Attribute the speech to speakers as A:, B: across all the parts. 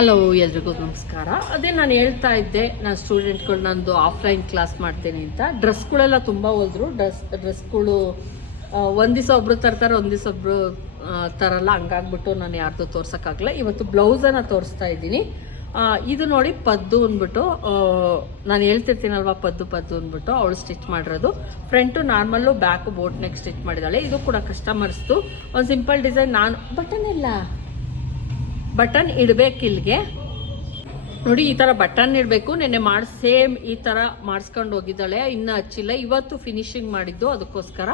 A: Hello ಎಲ್ರಿಗೂ ನಮಸ್ಕಾರ. ಅದೇ ನಾನು ಹೇಳ್ತಾ ಇದ್ದೆ ನಾನು ಸ್ಟೂಡೆಂಟ್ಗಳು ನಂದು ಆಫ್ಲೈನ್ ಕ್ಲಾಸ್ ಮಾಡ್ತೀನಿ ಅಂತ. ಡ್ರೆಸ್ಗಳೆಲ್ಲ ತುಂಬ ಹೋದ್ರು. ಡ್ರೆಸ್ ಡ್ರೆಸ್ಗಳು ಒಂದು ದಿವಸ ಒಬ್ರು ತರ್ತಾರೆ, ಒಂದು ದಿವಸ ಒಬ್ರು ತರಲ್ಲ. ಹಂಗಾಗ್ಬಿಟ್ಟು ನಾನು ಯಾರ್ದು ತೋರ್ಸೋಕ್ಕಾಗಲ್ಲ. ಇವತ್ತು ಬ್ಲೌಸನ್ನು ತೋರಿಸ್ತಾ ಇದ್ದೀನಿ. ಇದು ನೋಡಿ ಪದ್ದು ಅಂದ್ಬಿಟ್ಟು ನಾನು ಹೇಳ್ತಿರ್ತೀನಲ್ವಾ ಪದ್ದು ಪದ್ದು ಅಂದ್ಬಿಟ್ಟು, ಅವಳು ಸ್ಟಿಚ್ ಮಾಡಿರೋದು. Front normal back boat neck stitch ಮಾಡಿದಾಳೆ ಇದು ಕೂಡ ಕಸ್ಟಮರ್ಸ್ದು ಒಂದು ಸಿಂಪಲ್ ಡಿಸೈನ್ ನಾನು ಬಟನ್ ಇಲ್ಲ. ಬಟನ್ ಇಡಬೇಕು ಇಲ್ಲಿಗೆ. ನೋಡಿ, ಈ ಥರ ಬಟನ್ ಇಡಬೇಕು. ನೆನ್ನೆ ಮಾಡಿ, ಸೇಮ್ ಈ ಥರ ಮಾಡಿಸ್ಕೊಂಡು ಹೋಗಿದ್ದಾಳೆ. ಇನ್ನೂ ಹಚ್ಚಿಲ್ಲ. ಇವತ್ತು ಫಿನಿಶಿಂಗ್ ಮಾಡಿದ್ದು ಅದಕ್ಕೋಸ್ಕರ.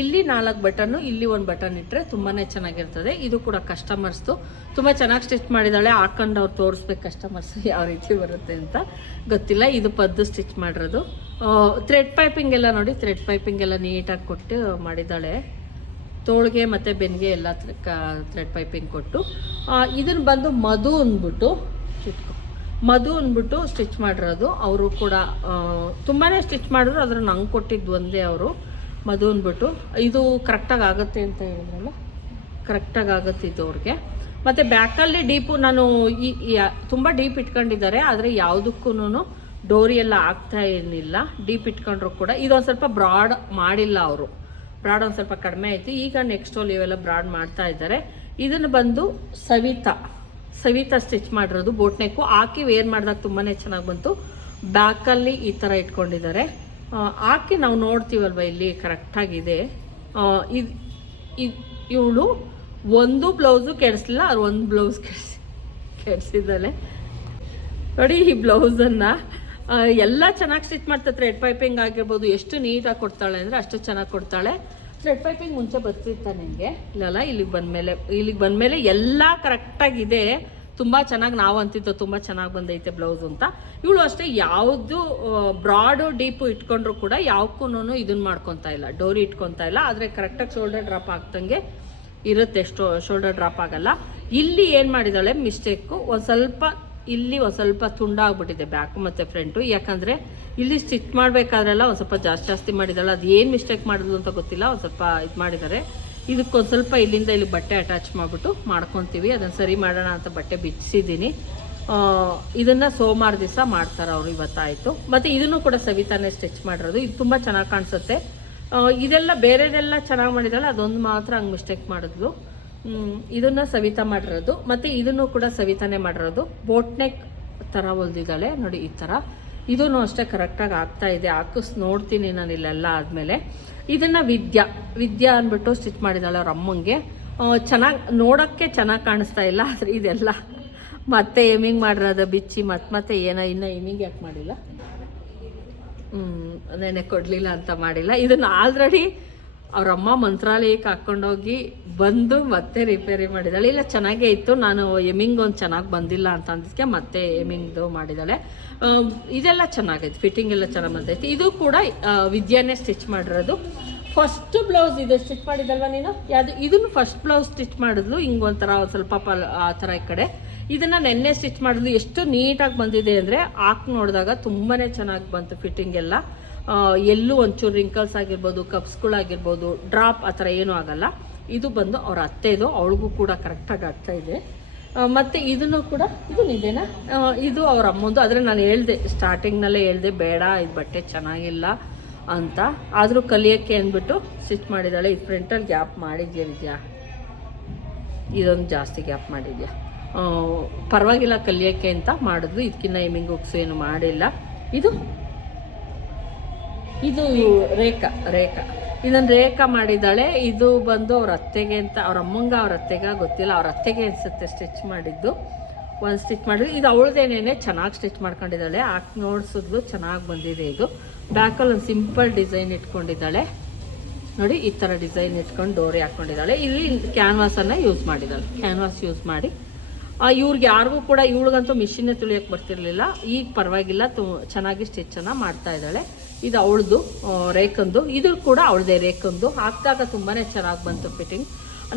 A: ಇಲ್ಲಿ ನಾಲ್ಕು ಬಟನ್ನು ಇಲ್ಲಿ ಒಂದು ಬಟನ್ ಇಟ್ಟರೆ ತುಂಬಾ ಚೆನ್ನಾಗಿರ್ತದೆ. ಇದು ಕೂಡ ಕಸ್ಟಮರ್ಸ್ದು ತುಂಬ ಚೆನ್ನಾಗಿ ಸ್ಟಿಚ್ ಮಾಡಿದ್ದಾಳೆ. ಹಾಕೊಂಡು ಅವ್ರು ತೋರಿಸ್ಬೇಕು ಕಸ್ಟಮರ್ಸ್ ಯಾವ ರೀತಿ ಬರುತ್ತೆ ಅಂತ. ಗೊತ್ತಿಲ್ಲ. ಇದು ಪದ್ದು ಸ್ಟಿಚ್ ಮಾಡಿರೋದು. ಥ್ರೆಡ್ ಪೈಪಿಂಗ್ ಎಲ್ಲ ನೋಡಿ. ಥ್ರೆಡ್ ಪೈಪಿಂಗ್ ಎಲ್ಲ ನೀಟಾಗಿ ಕೊಟ್ಟು ಮಾಡಿದ್ದಾಳೆ. ತೋಳ್ಗೆ ಮತ್ತು ಬೆನ್ಗೆ ಎಲ್ಲ ಥ್ರೆಡ್ ಪೈಪಿಂಗ್ ಕೊಟ್ಟು ಇದನ್ನು ಬಂದು ಮಧು ಅಂದ್ಬಿಟ್ಟು ಚಿಟ್ಕೊ. ಮಧು ಅಂದ್ಬಿಟ್ಟು ಸ್ಟಿಚ್ ಮಾಡಿರೋದು. ಅವರು ಕೂಡ ತುಂಬಾ ಸ್ಟಿಚ್ ಮಾಡಿದ್ರು ಅದ್ರ ನಂಗೆ ಕೊಟ್ಟಿದ್ದು ಒಂದೇ ಅವರು. ಮಧು ಅಂದ್ಬಿಟ್ಟು, ಇದು ಕರೆಕ್ಟಾಗಿ ಆಗುತ್ತೆ ಅಂತ ಹೇಳಿದ್ರಲ್ಲ? ಕರೆಕ್ಟಾಗಿ ಆಗುತ್ತೆ ಇದು ಅವ್ರಿಗೆ. ಮತ್ತು ಬ್ಯಾಕಲ್ಲಿ ಡೀಪು ನಾನು ಈ ತುಂಬ ಡೀಪ್ ಇಟ್ಕೊಂಡಿದ್ದಾರೆ, ಆದರೆ ಯಾವುದಕ್ಕೂ ಡೋರಿ ಎಲ್ಲ ಆಗ್ತಾ ಏನಿಲ್ಲ. ಡೀಪ್ ಇಟ್ಕೊಂಡ್ರು ಕೂಡ, ಇದೊಂದು ಸ್ವಲ್ಪ ಬ್ರಾಡ್ ಮಾಡಿಲ್ಲ ಅವರು. ಬ್ರಾಡ್ ಒಂದು ಸ್ವಲ್ಪ ಕಡಿಮೆ ಆಯ್ತು ಈಗ ನೆಕ್ಸ್ಟ್ ಹೋಲ್ ಇವೆಲ್ಲ ಬ್ರಾಡ್ ಮಾಡ್ತಾ ಇದ್ದಾರೆ. ಇದನ್ನು ಬಂದು ಸವಿತಾ ಸವಿತಾ ಸ್ಟಿಚ್ ಮಾಡಿರೋದು ಬೋಟ್ನೆಕ್ಕು ಹಾಕಿ ವೇರ್ ಮಾಡಿದಾಗ ತುಂಬಾ ಚೆನ್ನಾಗಿ ಬಂತು. ಬ್ಯಾಕಲ್ಲಿ ಈ ಥರ ಇಟ್ಕೊಂಡಿದ್ದಾರೆ. ಹಾಕಿ ನಾವು ನೋಡ್ತೀವಲ್ವ ಇಲ್ಲಿ ಕರೆಕ್ಟಾಗಿದೆ ಇದು. ಇವಳು ಒಂದು ಬ್ಲೌಸು ಕೆಡಿಸ್ಲಿಲ್ಲ ಅವ್ರು ಒಂದು ಬ್ಲೌಸ್ ಕೆಡಿಸಿ, ಕೆಡಿಸಿದ್ದಾಳೆ. ನೋಡಿ ಈ ಬ್ಲೌಸನ್ನು ಎಲ್ಲ ಚೆನ್ನಾಗಿ ಸ್ಟಿಚ್ ಮಾಡ್ತಾ ಥ್ರೆಡ್ ಪೈಪಿಂಗ್ ಆಗಿರ್ಬೋದು, ಎಷ್ಟು ನೀಟಾಗಿ ಕೊಡ್ತಾಳೆ ಅಂದರೆ ಅಷ್ಟು ಚೆನ್ನಾಗಿ ಕೊಡ್ತಾಳೆ. ಥ್ರೆಡ್ ಪೈಪಿಂಗ್ ಮುಂಚೆ ಬರ್ತಿತ್ತ ನಿನಗೆ ಇಲ್ಲಲ್ಲ, ಇಲ್ಲಿಗೆ ಬಂದಮೇಲೆ ಇಲ್ಲಿಗೆ ಬಂದಮೇಲೆ ಎಲ್ಲ ಕರೆಕ್ಟಾಗಿದೆ ತುಂಬ ಚೆನ್ನಾಗಿ ನಾವು ಅಂತಿದ್ದು, ತುಂಬ ಚೆನ್ನಾಗಿ ಬಂದೈತೆ ಬ್ಲೌಸ್ ಅಂತ. ಇವಳು ಅಷ್ಟೇ ಯಾವುದು ಬ್ರಾಡು ಡೀಪು ಇಟ್ಕೊಂಡ್ರು ಕೂಡ ಯಾವಕ್ಕೂ ಇದನ್ನ ಮಾಡ್ಕೊತಾ ಇಲ್ಲ, ಡೋರಿ ಇಟ್ಕೊತಾ ಇಲ್ಲ. ಆದರೆ ಕರೆಕ್ಟಾಗಿ ಶೋಲ್ಡರ್ ಡ್ರಾಪ್ ಆಗ್ತಂಗೆ ಇರುತ್ತೆ ಶೋಲ್ಡರ್ ಡ್ರಾಪ್ ಆಗಲ್ಲ. ಇಲ್ಲಿ ಏನು ಮಾಡಿದಾಳೆ ಮಿಸ್ಟೇಕು ಒಂದು ಸ್ವಲ್ಪ ಇಲ್ಲಿ ಒಂದು ಸ್ವಲ್ಪ ತುಂಡಾಗ್ಬಿಟ್ಟಿದೆ ಬ್ಯಾಕ್ ಮತ್ತು ಫ್ರಂಟು ಯಾಕಂದರೆ ಇಲ್ಲಿ ಸ್ಟಿಚ್ ಮಾಡಬೇಕಾದ್ರೆಲ್ಲ ಒಂದು ಸ್ವಲ್ಪ ಜಾಸ್ತಿ ಜಾಸ್ತಿ ಮಾಡಿದಾಳೆ ಅದು ಏನು ಮಿಸ್ಟೇಕ್ ಮಾಡಿದ್ಲು ಅಂತ ಗೊತ್ತಿಲ್ಲ, ಒಂದು ಸ್ವಲ್ಪ ಇದು ಮಾಡಿದ್ದಾರೆ. ಇದಕ್ಕೊಂದು ಸ್ವಲ್ಪ ಇಲ್ಲಿಂದ ಇಲ್ಲಿ ಬಟ್ಟೆ ಅಟ್ಯಾಚ್ ಮಾಡಿಬಿಟ್ಟು ಮಾಡ್ಕೊತೀವಿ. ಅದನ್ನು ಸರಿ ಮಾಡೋಣ ಅಂತ ಬಟ್ಟೆ ಬಿಚ್ಚಿದ್ದೀನಿ ಇದನ್ನು ಸೋಮವಾರ ದಿವಸ ಮಾಡ್ತಾರೆ ಅವರು, ಇವತ್ತಾಯಿತು. ಮತ್ತು ಇದನ್ನು ಕೂಡ ಸವಿತಾನೇ ಸ್ಟಿಚ್ ಮಾಡಿರೋದು. ಇದು ತುಂಬ ಚೆನ್ನಾಗಿ ಕಾಣಿಸುತ್ತೆ. ಇದೆಲ್ಲ ಬೇರೆದೆಲ್ಲ ಚೆನ್ನಾಗಿ ಮಾಡಿದಾಳೆ ಅದೊಂದು ಮಾತ್ರ ಹಂಗೆ ಮಿಸ್ಟೇಕ್ ಮಾಡಿದ್ಲು. ಇದನ್ನ ಸವಿತಾ ಮಾಡಿರೋದು. ಮತ್ತು ಇದನ್ನು ಕೂಡ ಸವಿತಾನೆ ಮಾಡಿರೋದು. ಬೋಟ್ನೆಕ್ ಥರ ಹೊಲ್ದಿದ್ದಾಳೆ. ನೋಡಿ, ಈ ಥರ ಇದೂ ಅಷ್ಟೇ ಕರೆಕ್ಟಾಗಿ ಆಗ್ತಾ ಇದೆ. ಹಾಕಿಸ್ ನೋಡ್ತೀನಿ ನಾನು ಇಲ್ಲೆಲ್ಲ ಆದಮೇಲೆ. ಇದನ್ನು ವಿದ್ಯಾ. ವಿದ್ಯಾ ಅಂದ್ಬಿಟ್ಟು ಸ್ಟಿಚ್ ಮಾಡಿದಾಳೆ ಅವ್ರ ಅಮ್ಮಂಗೆ. ಚೆನ್ನಾಗಿ ನೋಡೋಕ್ಕೆ ಚೆನ್ನಾಗಿ ಕಾಣಿಸ್ತಾ ಇಲ್ಲ, ಆದರೆ ಇದೆಲ್ಲ ಮತ್ತೆ ಏಮಿಂಗ್ ಮಾಡಿರೋದು, ಬಿಚ್ಚಿ ಮತ್ತೆ ಮತ್ತೆ ಏನೋ, ಇನ್ನೂ ಏಮಿಂಗ್ ಯಾಕೆ ಮಾಡಿಲ್ಲ? ನೆನೆ ಕೊಡಲಿಲ್ಲ ಅಂತ ಮಾಡಿಲ್ಲ. ಇದನ್ನ ಆಲ್ರೆಡಿ ಅವ್ರ ಅಮ್ಮ ಮಂತ್ರಾಲಯಕ್ಕೆ ಹಾಕ್ಕೊಂಡೋಗಿ ಬಂದು ಮತ್ತೆ ರಿಪೇರಿ ಮಾಡಿದ್ದಾಳೆ ಇಲ್ಲ, ಚೆನ್ನಾಗೇ ಇತ್ತು. ನಾನು ಎಮಿಂಗ್ ಒಂದು ಚೆನ್ನಾಗಿ ಬಂದಿಲ್ಲ ಅಂತ ಅಂದಿದ್ದಕ್ಕೆ ಮತ್ತೆ ಎಮಿಂಗ್ದು ಮಾಡಿದ್ದಾಳೆ ಇದೆಲ್ಲ ಚೆನ್ನಾಗೈತೆ. ಫಿಟ್ಟಿಂಗ್ ಎಲ್ಲ ಚೆನ್ನಾಗಿ ಬಂದೈತೆ. ಇದು ಕೂಡ ವಿದ್ಯಾನೇ ಸ್ಟಿಚ್ ಮಾಡಿರೋದು. ಫಸ್ಟ್ ಬ್ಲೌಸ್ ಇದು. ಸ್ಟಿಚ್ ಮಾಡಿದಲ್ವ ನೀನು? ಯಾವುದು? ಇದನ್ನು ಫಸ್ಟ್ ಬ್ಲೌಸ್ ಸ್ಟಿಚ್ ಮಾಡಿದ್ಲು. ಹಿಂಗೆ ಒಂಥರ ಸ್ವಲ್ಪ ಪಲ್, ಆ ಥರ ಈ ಕಡೆ. ಇದನ್ನು ನೆನ್ನೆ ಸ್ಟಿಚ್ ಮಾಡಿದ್ಲು. ಎಷ್ಟು ನೀಟಾಗಿ ಬಂದಿದೆ ಅಂದರೆ ಹಾಕಿ ನೋಡಿದಾಗ ತುಂಬಾ ಚೆನ್ನಾಗಿ ಬಂತು ಫಿಟ್ಟಿಂಗ್ ಎಲ್ಲ. ಎಲ್ಲೂ ಒಂಚೂರು ರಿಂಕಲ್ಸ್ ಆಗಿರ್ಬೋದು ಕಪ್ಸ್ಗಳಾಗಿರ್ಬೋದು ಡ್ರಾಪ್ ಆ ಥರ ಏನೂ ಆಗಲ್ಲ. ಇದು ಬಂದು ಅವ್ರ ಅತ್ತೆದು, ಅವಳಿಗೂ ಕೂಡ ಕರೆಕ್ಟಾಗಿ ಆಗ್ತಾ ಇದೆ. ಮತ್ತು ಇದನ್ನು ಕೂಡ, ಇದು ಇದೇನಾ ಇದು ಅವ್ರ ಅಮ್ಮಂದು, ಆದರೆ ನಾನು ಹೇಳ್ದೆ ಸ್ಟಾರ್ಟಿಂಗ್ನಲ್ಲೇ ಹೇಳ್ದೆ, ಬೇಡ, ಇದು ಬಟ್ಟೆ ಚೆನ್ನಾಗಿಲ್ಲ ಅಂತ. ಆದರೂ ಕಲಿಯೋಕ್ಕೆ ಅಂದ್ಬಿಟ್ಟು ಸ್ಟಿಚ್ ಮಾಡಿದ್ದಾಳೆ. ಇದು ಫ್ರಂಟಲ್ಲಿ ಗ್ಯಾಪ್ ಮಾಡಿದ್ಯಾ ವಿದ್ಯಾ? ಇದೊಂದು ಜಾಸ್ತಿ ಗ್ಯಾಪ್ ಮಾಡಿದ್ಯಾ? ಪರವಾಗಿಲ್ಲ ಕಲಿಯೋಕ್ಕೆ ಅಂತ ಮಾಡಿದ್ವಿ ಇದಕ್ಕಿನ್ನ ಎಮಿಂಗ್ ಉಕ್ಸು ಏನು ಮಾಡಿಲ್ಲ. ಇದು ಇದು ರೇಖಾ ರೇಖಾ. ಇದನ್ನು ರೇಖಾ ಮಾಡಿದ್ದಾಳೆ. ಇದು ಬಂದು ಅವ್ರ ಅತ್ತೆಗೆ ಅಂತ, ಅವ್ರ ಅಮ್ಮಂಗ ಅವ್ರ ಅತ್ತೆಗ ಗೊತ್ತಿಲ್ಲ. ಅವ್ರ ಅತ್ತೆಗೆ ಅನಿಸುತ್ತೆ ಸ್ಟಿಚ್ ಮಾಡಿದ್ದು. ಒಂದು ಸ್ಟಿಚ್ ಮಾಡಿದ್ರು. ಇದು ಅವಳದೇನೇನೆ ಚೆನ್ನಾಗಿ ಸ್ಟಿಚ್ ಮಾಡ್ಕೊಂಡಿದ್ದಾಳೆ. ಹಾಕಿ ನೋಡ್ಸಿದ್ಲು ಚೆನ್ನಾಗಿ ಬಂದಿದೆ ಇದು. ಬ್ಯಾಕಲ್ಲಿ ಒಂದು ಸಿಂಪಲ್ ಡಿಸೈನ್ ಇಟ್ಕೊಂಡಿದ್ದಾಳೆ. ನೋಡಿ, ಈ ಥರ ಡಿಸೈನ್ ಇಟ್ಕೊಂಡು ಡೋರಿ ಹಾಕ್ಕೊಂಡಿದ್ದಾಳೆ ಇಲ್ಲಿ ಕ್ಯಾನ್ವಾಸನ್ನು ಯೂಸ್ ಮಾಡಿದ್ದಾಳೆ. ಕ್ಯಾನ್ವಾಸ್ ಯೂಸ್ ಮಾಡಿ. ಇವ್ರಿಗೆ ಯಾರಿಗೂ ಕೂಡ, ಇವಳಿಗಂತೂ ಮಿಷಿನ್ನೇ ತುಳಿಯೋಕ್ಕೆ ಬರ್ತಿರ್ಲಿಲ್ಲ. ಈಗ ಪರವಾಗಿಲ್ಲ. ತು, ಚೆನ್ನಾಗಿ ಸ್ಟಿಚ್ಚನ್ನು ಮಾಡ್ತಾ ಇದ್ದಾಳೆ. ಇದು ಅವಳದು ರೇಖಂದು. ಇದು ಕೂಡ ಅವಳದೇ ರೇಖಂದು. ಹಾಕಿದಾಗ ತುಂಬಾ ಚೆನ್ನಾಗಿ ಬಂತು ಫಿಟ್ಟಿಂಗ್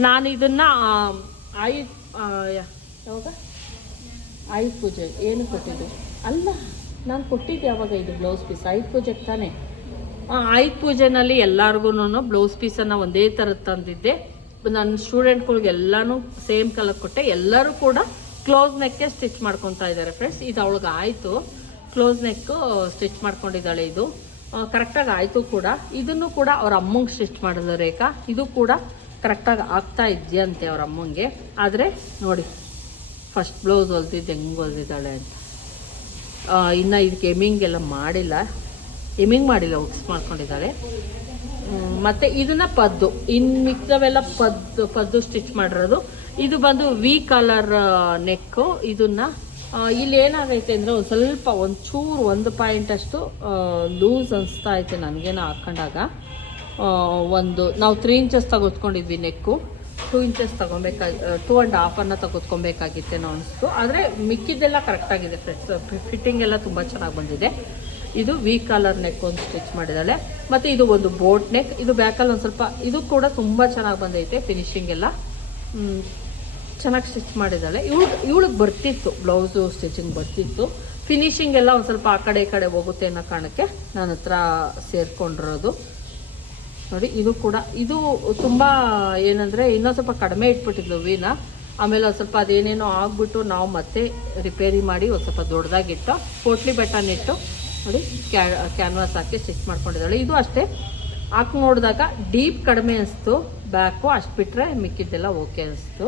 A: ನಾನು ಇದನ್ನು ಆಯು ಯಾವಾಗ? ಆಯುಧ ಪೂಜೆ. ಏನು ಕೊಟ್ಟಿದ್ದು? ಅಲ್ಲ, ನಾನು ಕೊಟ್ಟಿದ್ದೆ ಯಾವಾಗ ಇದು ಬ್ಲೌಸ್ ಪೀಸ್ ಆಯುಧ ಪೂಜೆಗೆ ತಾನೇ? ಆಯುಧ ಪೂಜೆನಲ್ಲಿ ಎಲ್ಲರಿಗೂ ಬ್ಲೌಸ್ ಪೀಸನ್ನು ಒಂದೇ ಥರದ್ದು ತಂದಿದ್ದೆ. ನನ್ನ ಸ್ಟೂಡೆಂಟ್ಗಳಿಗೆ ಎಲ್ಲನೂ ಸೇಮ್ ಕಲರ್ ಕೊಟ್ಟೆ. ಎಲ್ಲರೂ ಕೂಡ ಕ್ಲೋಸ್ ನೆಕ್ಗೆ ಸ್ಟಿಚ್ ಮಾಡ್ಕೊತಾ ಇದ್ದಾರೆ ಫ್ರೆಂಡ್ಸ್ ಇದು ಅವಳಿಗೆ ಆಯಿತು. ಕ್ಲೋಸ್ ನೆಕ್ಕು ಸ್ಟಿಚ್ ಮಾಡ್ಕೊಂಡಿದ್ದಾಳೆ ಇದು. ಕರೆಕ್ಟಾಗಿ ಆಯಿತು ಕೂಡ. ಇದನ್ನು ಕೂಡ ಅವ್ರ ಅಮ್ಮಂಗೆ ಸ್ಟಿಚ್ ಮಾಡಿದ್ರು ರೇಖಾ. ಇದು ಕೂಡ ಕರೆಕ್ಟಾಗಿ ಆಗ್ತಾ ಇದೆಯಂತೆ ಅವ್ರ ಅಮ್ಮಂಗೆ. ಆದರೆ ನೋಡಿ ಫಸ್ಟ್ ಬ್ಲೌಸ್ ಹೊಲ್ದಿದ್ದು ಹೆಂಗೆ ಹೊಲ್ದಿದ್ದಾಳೆ ಅಂತ. ಇನ್ನು ಇದಕ್ಕೆ ಎಮಿಂಗ್ ಎಲ್ಲ ಮಾಡಿಲ್ಲ. ಎಮಿಂಗ್ ಮಾಡಿಲ್ಲ, ಉಕ್ಸ್ ಮಾಡ್ಕೊಂಡಿದ್ದಾಳೆ. ಮತ್ತು ಇದನ್ನ ಪದ್ದು. ಇನ್ನು ಮಿಕ್ಕವೆಲ್ಲ ಪದ್ದು ಪದ್ದು ಸ್ಟಿಚ್ ಮಾಡಿರೋದು. ಇದು ಬಂದು ವಿ ಕಲರ್ ನೆಕ್ಕು ಇದನ್ನ ಇಲ್ಲಿ ಏನಾಗೈತೆ ಅಂದರೆ ಒಂದು ಸ್ವಲ್ಪ ಒಂದು ಚೂರು ಒಂದು ಪಾಯಿಂಟ್ ಅಷ್ಟು ಲೂಸ್ ಅನಿಸ್ತಾ ಐತೆ ನನಗೇನೋ ಹಾಕೊಂಡಾಗ. ಒಂದು, ನಾವು ತ್ರೀ ಇಂಚಸ್ ತಗೊತ್ಕೊಂಡಿದ್ವಿ ನೆಕ್ಕು ಟೂ ಇಂಚಸ್ ತಗೊಬೇಕಾಗಿ ಟೂ ಆ್ಯಂಡ್ ಹಾಫನ್ನು ತಗೊತ್ಕೊಬೇಕಾಗಿತ್ತೇನೋ ಅನಿಸ್ತು. ಆದರೆ ಮಿಕ್ಕಿದ್ದೆಲ್ಲ ಕರೆಕ್ಟಾಗಿದೆ ಫ್ರೆಂಡ್ಸ್ ಫಿಟ್ಟಿಂಗ್ ಎಲ್ಲ ತುಂಬ ಚೆನ್ನಾಗಿ ಬಂದಿದೆ. ಇದು ವಿ ಕಾಲರ್ ನೆಕ್ ಒಂದು ಸ್ಟಿಚ್ ಮಾಡಿದ್ದಾಳೆ ಮತ್ತು ಇದು ಒಂದು ಬೋಟ್ ನೆಕ್ ಇದು ಬ್ಯಾಕಲ್ಲಿ ಒಂದು ಸ್ವಲ್ಪ, ಇದು ಕೂಡ ತುಂಬ ಚೆನ್ನಾಗಿ ಬಂದೈತೆ ಫಿನಿಶಿಂಗ್ ಎಲ್ಲ. ಚೆನ್ನಾಗಿ ಸ್ಟಿಚ್ ಮಾಡಿದ್ದಾಳೆ. ಇವಳು ಇವಳಿಗೆ ಬರ್ತಿತ್ತು ಬ್ಲೌಸು ಸ್ಟಿಚಿಂಗ್ ಬರ್ತಿತ್ತು. ಫಿನಿಶಿಂಗ್ ಎಲ್ಲ ಒಂದು ಸ್ವಲ್ಪ ಆ ಕಡೆ ಈ ಕಡೆ ಹೋಗುತ್ತೆ ಅನ್ನೋ ಕಾರಣಕ್ಕೆ ನನ್ನ ಹತ್ರ ಸೇರ್ಕೊಂಡಿರೋದು. ನೋಡಿ, ಇದು ಕೂಡ ಇದು ತುಂಬ ಏನಂದರೆ ಇನ್ನೊಂದು ಸ್ವಲ್ಪ ಕಡಿಮೆ ಇಟ್ಬಿಟ್ಟಿದ್ಲು ವೀನ. ಆಮೇಲೆ ಒಂದು ಸ್ವಲ್ಪ ಅದೇನೇನೋ ಆಗಿಬಿಟ್ಟು ನಾವು ಮತ್ತೆ ರಿಪೇರಿ ಮಾಡಿ ಒಂದು ಸ್ವಲ್ಪ ದೊಡ್ಡದಾಗಿಟ್ಟು ಪೋಟ್ಲಿ ಬೆಟ್ಟನಿಟ್ಟು ನೋಡಿ ಕ್ಯಾ ಕ್ಯಾನ್ವಾಸ್ ಹಾಕಿ ಸ್ಟಿಚ್ ಮಾಡ್ಕೊಂಡಿದ್ದಾಳೆ. ಇದು ಅಷ್ಟೇ. ಹಾಕಿ ನೋಡಿದಾಗ ಡೀಪ್ ಕಡಿಮೆ ಅನಿಸ್ತು ಬ್ಯಾಕು ಅಷ್ಟು ಬಿಟ್ಟರೆ ಮಿಕ್ಕಿದ್ದೆಲ್ಲ ಓಕೆ ಅನಿಸ್ತು.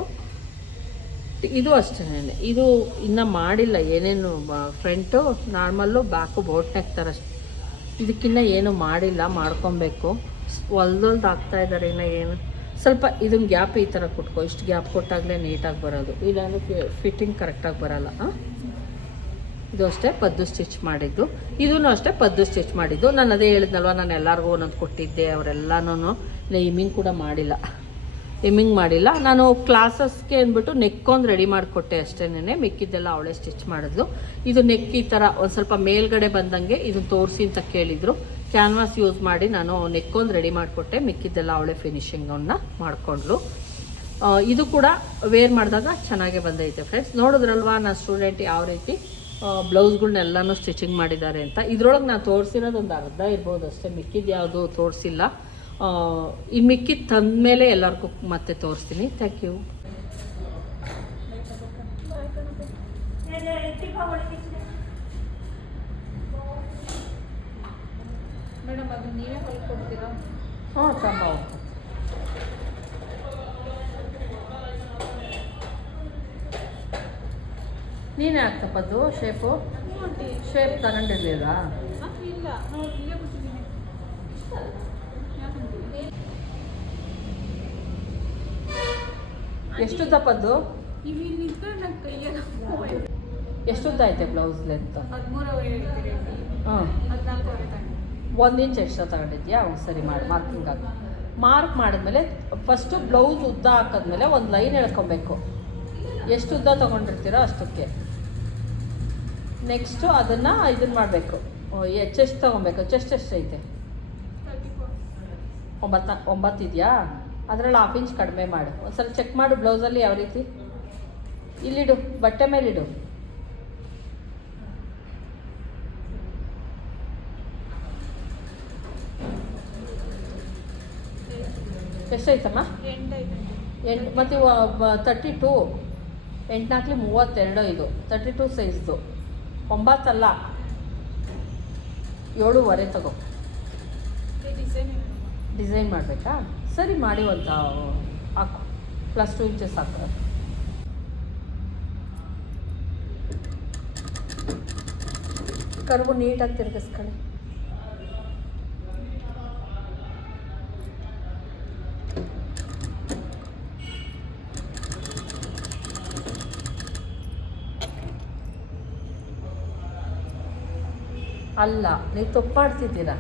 A: ಇದು ಅಷ್ಟೇ ಇದು ಇನ್ನೂ ಮಾಡಿಲ್ಲ. ಏನೇನು front normal back boat neck ಥರ ಇದಕ್ಕಿನ್ನ ಏನು ಮಾಡಿಲ್ಲ, ಮಾಡ್ಕೊಬೇಕು. ಹೊಲ್ದೊಲ್ದು ಹಾಕ್ತಾ ಇದ್ದಾರೆ ಇನ್ನು ಏನು. ಸ್ವಲ್ಪ ಇದನ್ನು ಗ್ಯಾಪ್ ಈ ಥರ ಕೊಟ್ಕೋ. ಇಷ್ಟು ಗ್ಯಾಪ್ ಕೊಟ್ಟಾಗಲೇ ನೀಟಾಗಿ ಬರೋದು. ಇಲ್ಲಾಂದ್ರೆ ಫಿಟ್ಟಿಂಗ್ ಕರೆಕ್ಟಾಗಿ ಬರೋಲ್ಲ? ಇದು ಅಷ್ಟೇ, ಪದ್ದು ಸ್ಟಿಚ್ ಮಾಡಿದ್ದು. ಇದೂ ಅಷ್ಟೇ, ಪದ್ದು ಸ್ಟಿಚ್ ಮಾಡಿದ್ದು. ನಾನು ಅದೇ ಹೇಳಿದ್ನಲ್ವ, ನಾನು ಎಲ್ಲರಿಗೂ ಒಂದೊಂದು ಕೊಟ್ಟಿದ್ದೆ ಅವರೆಲ್ಲನೂ ನೇಮಿಂಗ್ ಕೂಡ ಮಾಡಿಲ್ಲ. ಎಮ್ಮಿಂಗ್ ಮಾಡಿಲ್ಲ. ನಾನು ಕ್ಲಾಸಸ್ಗೆ ಅಂದ್ಬಿಟ್ಟು ನೆಕ್ಕೊಂದು ರೆಡಿ ಮಾಡಿಕೊಟ್ಟೆ ಅಷ್ಟೇನೆ ಮಿಕ್ಕಿದ್ದೆಲ್ಲ ಅವಳೇ ಸ್ಟಿಚ್ ಮಾಡಿದ್ಲು. ಇದು ನೆಕ್ ಈ ಥರ ಒಂದು ಸ್ವಲ್ಪ ಮೇಲ್ಗಡೆ ಬಂದಂಗೆ ಇದನ್ನು ತೋರಿಸಿ ಅಂತ ಕೇಳಿದರು. ಕ್ಯಾನ್ವಾಸ್ ಯೂಸ್ ಮಾಡಿ ನಾನು ನೆಕ್ ಒಂದು ರೆಡಿ ಮಾಡಿಕೊಟ್ಟೆ. ಮಿಕ್ಕಿದ್ದೆಲ್ಲ ಅವಳೆ ಫಿನಿಶಿಂಗನ್ನು ಮಾಡಿಕೊಂಡ್ಲು ಇದು ಕೂಡ ವೇರ್ ಮಾಡಿದಾಗ ಚೆನ್ನಾಗೆ ಬಂದೈತೆ ಫ್ರೆಂಡ್ಸ್ ನೋಡಿದ್ರಲ್ವಾ ನನ್ನ ಸ್ಟೂಡೆಂಟ್ ಯಾವ ರೀತಿ ಬ್ಲೌಸ್ಗಳ್ನೆಲ್ಲನೂ ಸ್ಟಿಚಿಂಗ್ ಮಾಡಿದ್ದಾರೆ ಅಂತ. ಇದ್ರೊಳಗೆ ನಾನು ತೋರಿಸಿರೋದು ಒಂದು ಅರ್ಧ ಇರ್ಬೋದು ಅಷ್ಟೇ. ಮಿಕ್ಕಿದ್ದು ಯಾವುದು ತೋರಿಸಿಲ್ಲ. ಇನ್ನು ತಂದ ಮೇಲೆ ಎಲ್ಲರಿಗೂ ಮತ್ತೆ ತೋರಿಸ್ತೀನಿ. ಥ್ಯಾಂಕ್ ಯು
B: ಮೇಡಮ್ ಅದು ನೀವೇ ಹೊಲ್ಕೊಡ್ತೀರಾ
A: ನೀನೇ ಆಗ್ತಪ್ಪದ್ದು ಶೇಪು ಶೇಪ್ ತಗೊಂಡಿರ್ಲಿಲ್ಲ?
B: ಇಲ್ಲ ನಾವು ಇಲ್ಲೇ ಕೊಟ್ಟಿದ್ದೀನಿ
A: ಎಷ್ಟು
B: ತಪ್ಪದ್ದು
A: ಎಷ್ಟು ಐತೆ ಬ್ಲೌಸ್ ಲೆಂತ್ ಹಾಂ ಒಂದು ಇಂಚ್ ಎಕ್ಸ್ಟ್ರಾ ತಗೊಂಡಿದ್ಯಾ? ಸರಿ ಮಾಡಿ ಮಾರ್ಕಿಂಗ್ ಆಗಿ ಮಾರ್ಕ್ ಮಾಡಿದ್ಮೇಲೆ ಫಸ್ಟು ಬ್ಲೌಸ್ ಉದ್ದ ಹಾಕಿದ್ಮೇಲೆ ಒಂದು ಲೈನ್ ಎಳ್ಕೊಬೇಕು. ಎಷ್ಟು ಉದ್ದ ತೊಗೊಂಡಿರ್ತೀರೋ ಅಷ್ಟಕ್ಕೆ. ನೆಕ್ಸ್ಟು ಅದನ್ನು ಇದನ್ನು ಮಾಡಬೇಕು. ಚೆಸ್ಟ್ ತೊಗೊಬೇಕು. ಚೆಸ್ಟ್ ಎಷ್ಟೈತೆ ಒಂಬತ್ತ, ಒಂಬತ್ತು ಇದೆಯಾ? ಅದರಲ್ಲಿ ಹಾಫ್ ಇಂಚ್ ಕಡಿಮೆ ಮಾಡು. ಒಂದ್ಸಲ ಚೆಕ್ ಮಾಡು ಬ್ಲೌಸಲ್ಲಿ ಯಾವ ರೀತಿ. ಇಲ್ಲಿಡು ಬಟ್ಟೆ ಮೇಲಿಡು. ಎಷ್ಟೈತಮ್ಮ
B: ಎಂಟೈತೆ
A: ಎಂಟು ಮತ್ತು ತರ್ಟಿ ಟೂ ಎಂಟ್ನಾಕ್ಲಿ ಮೂವತ್ತೆರಡು ಇದು. ತರ್ಟಿ ಟೂ ಸೈಜ್ದು ಒಂಬತ್ತಲ್ಲ. ಏಳುವರೆ ತಗೋ.
B: ಡಿಸೈನ್
A: ಡಿಸೈನ್ ಮಾಡಬೇಕಾ? ಸರಿ ಮಾಡಿ ಅಂತ ಹಾಕು. ಪ್ಲಸ್ ಟು ಇಂಚಸ್ ಹಾಕು. ಕರ್ವು ನೀಟಾಗಿ ತಿರುಗಿಸ್ಕೊಳ್ಳಿ. ಅಲ್ಲ ನೀವು ತಪ್ಪಾಡ್ತಿದ್ದೀರಾ?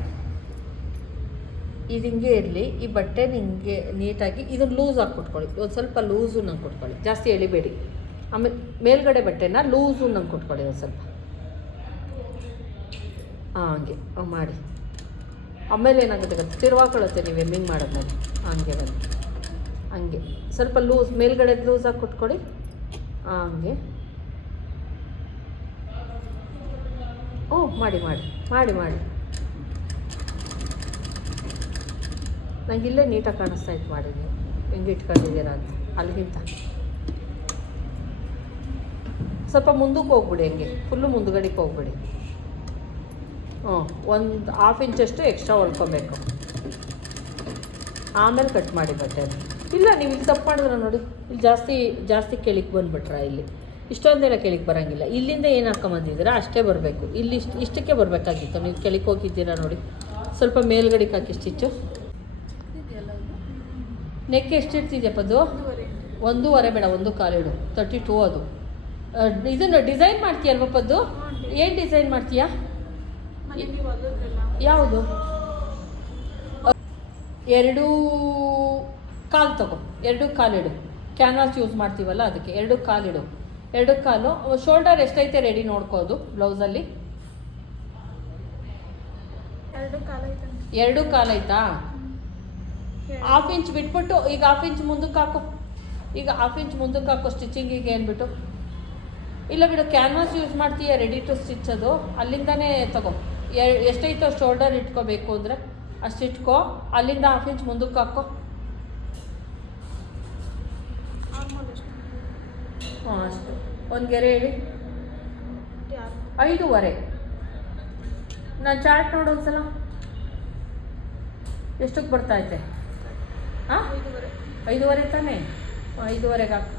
A: ಇದು ಹಿಂಗೆ ಇರಲಿ, ಈ ಬಟ್ಟೆ ನಿಮಗೆ ನೀಟಾಗಿ ಇದನ್ನು ಲೂಸ್ ಆಗಿ ಕೊಟ್ಕೊಳ್ಳಿ. ಒಂದು ಸ್ವಲ್ಪ ಲೂಸು ನಂಗೆ ಕೊಟ್ಕೊಳ್ಳಿ. ಜಾಸ್ತಿ ಎಳಿಬೇಡಿ. ಆಮೇಲೆ ಮೇಲ್ಗಡೆ ಬಟ್ಟೆನ ಲೂಸು ನಂಗೆ ಕೊಟ್ಕೊಳ್ಳಿ ಒಂದು ಸ್ವಲ್ಪ. ಹಾಂ ಹಂಗೆ. ಮಾಡಿ. ಆಮೇಲೆ ಏನಾಗುತ್ತೆ ಗೊತ್ತಾ? ತಿರ್ವಾಕೊಳ್ಳುತ್ತೆ ನೀವು ಎಮ್ಮಿಂಗ್ ಮಾಡಿದ್ಮೇಲೆ. ಹಂಗೆ ಬಂದು ಹಂಗೆ. ಸ್ವಲ್ಪ ಲೂಸ್ ಮೇಲ್ಗಡೆ ಲೂಸಾಗಿ ಕೊಟ್ಕೊಡಿ ಹಾಂ ಹಂಗೆ. ಓ, ಮಾಡಿ ಮಾಡಿ. ಮಾಡಿ ಮಾಡಿ. ನಂಗೆ ಇಲ್ಲೇ ನೀಟಾಗಿ ಕಾಣಿಸ್ತಾ ಇತ್ತು ಮಾಡಿದ್ವಿ ಹೆಂಗೆ ಇಟ್ಕೊಂಡಿದ್ದೀರಾ ಅಂತ. ಅಲ್ಲಿಗಿಂತ ಸ್ವಲ್ಪ ಮುಂದಕ್ಕೆ ಹೋಗ್ಬಿಡಿ ಹಂಗೆ. ಫುಲ್ಲು ಮುಂದುಗಡೆಗೆ ಹೋಗ್ಬಿಡಿ. ಹ್ಞೂ, ಒಂದು ಹಾಫ್ ಇಂಚಷ್ಟು ಎಕ್ಸ್ಟ್ರಾ ಹೊಳ್ಕೊಬೇಕು. ಆಮೇಲೆ ಕಟ್ ಮಾಡಿ ಬಟ್ಟೆ ಇಲ್ಲ, ನೀವು ಇಲ್ಲಿ ತಪ್ಪು ಮಾಡಿದ್ರೆ ನೋಡಿ. ಇಲ್ಲಿ ಜಾಸ್ತಿ ಜಾಸ್ತಿ ಕೆಳಗೆ ಬಂದುಬಿಟ್ರ ಇಲ್ಲಿ. ಇಷ್ಟೊಂದೆಲ್ಲ ಕೆಳಗೆ ಬರೋಂಗಿಲ್ಲ. ಇಲ್ಲಿಂದ ಏನು ಹಾಕೊಂಬಂದಿದ್ದೀರಾ ಅಷ್ಟೇ ಬರಬೇಕು. ಇಲ್ಲಿ ಇಷ್ಟು ಇಷ್ಟಕ್ಕೆ ಬರಬೇಕಾಗಿತ್ತು. ನೀವು ಕೆಳಕ್ಕೆ ಹೋಗಿದ್ದೀರಾ ನೋಡಿ. ಸ್ವಲ್ಪ ಮೇಲ್ಗಡೆಗೆ ಹಾಕಿ ಸ್ಟಿಚ್ಚು ನೆಕ್ ಎಷ್ಟು ಇರ್ತಿದ್ಯಪ್ಪ ಅದು?
B: ಒಂದೂವರೆ
A: ಬೇಡ ಒಂದು ಕಾಲಿಡು ತರ್ಟಿ ಟೂ ಅದು. ಇದನ್ನು ಡಿಸೈನ್ ಮಾಡ್ತೀಯಲ್ವ ಪದ್ದು ಏನು ಡಿಸೈನ್ ಮಾಡ್ತೀಯಾ? ಯಾವುದು? ಎರಡು ಕಾಲು ತಗೋ. ಎರಡು ಕಾಲಿಡು ಕ್ಯಾನ್ವಾಸ್ ಯೂಸ್ ಮಾಡ್ತೀವಲ್ಲ ಅದಕ್ಕೆ. ಎರಡು ಕಾಲಿಡು ಎರಡು ಕಾಲು ಶೋಲ್ಡರ್ ಎಷ್ಟೈತೆ ರೆಡಿ ನೋಡ್ಕೋದು ಬ್ಲೌಸಲ್ಲಿ
B: ಎರಡು ಕಾಲು
A: ಆಯ್ತಾ ಹಾಫ್ ಇಂಚ್ ಬಿಟ್ಬಿಟ್ಟು ಈಗ ಹಾಫ್ ಇಂಚ್ ಮುಂದಕ್ಕೆ ಹಾಕು. ಈಗ ಹಾಫ್ ಇಂಚ್ ಮುಂದಕ್ಕೆ ಹಾಕೋ ಸ್ಟಿಚಿಂಗಿಗೆ ಅಂದ್ಬಿಟ್ಟು ಇಲ್ಲ ಬಿಡು ಕ್ಯಾನ್ವಾಸ್ ಯೂಸ್ ಮಾಡ್ತೀಯ? ರೆಡಿ ಟು ಸ್ಟಿಚ್ ಅದು. ಅಲ್ಲಿಂದನೇ ತಗೋ. ಎಷ್ಟೈತೋ ಶೋಲ್ಡರ್ ಇಟ್ಕೋಬೇಕು ಅಂದರೆ ಅಷ್ಟು ಇಟ್ಕೋ. ಅಲ್ಲಿಂದ ಹಾಫ್ ಇಂಚ್ ಮುಂದಕ್ಕೆ ಹಾಕೋ. ಹಾಂ ಅಷ್ಟು. ಒಂದು ಗೆರೆ ಹೇಳಿ. ಐದೂವರೆ. ನಾನು ಚಾರ್ಟ್ ನೋಡು ಒಂದ್ಸಲ. ಎಷ್ಟಕ್ಕೆ ಬರ್ತೈತೆ ಹಾಂ?
B: ಐದೂವರೆ.
A: ತಾನೇ? ಹಾಂ, ಐದೂವರೆಗೆ ಹಾಕು.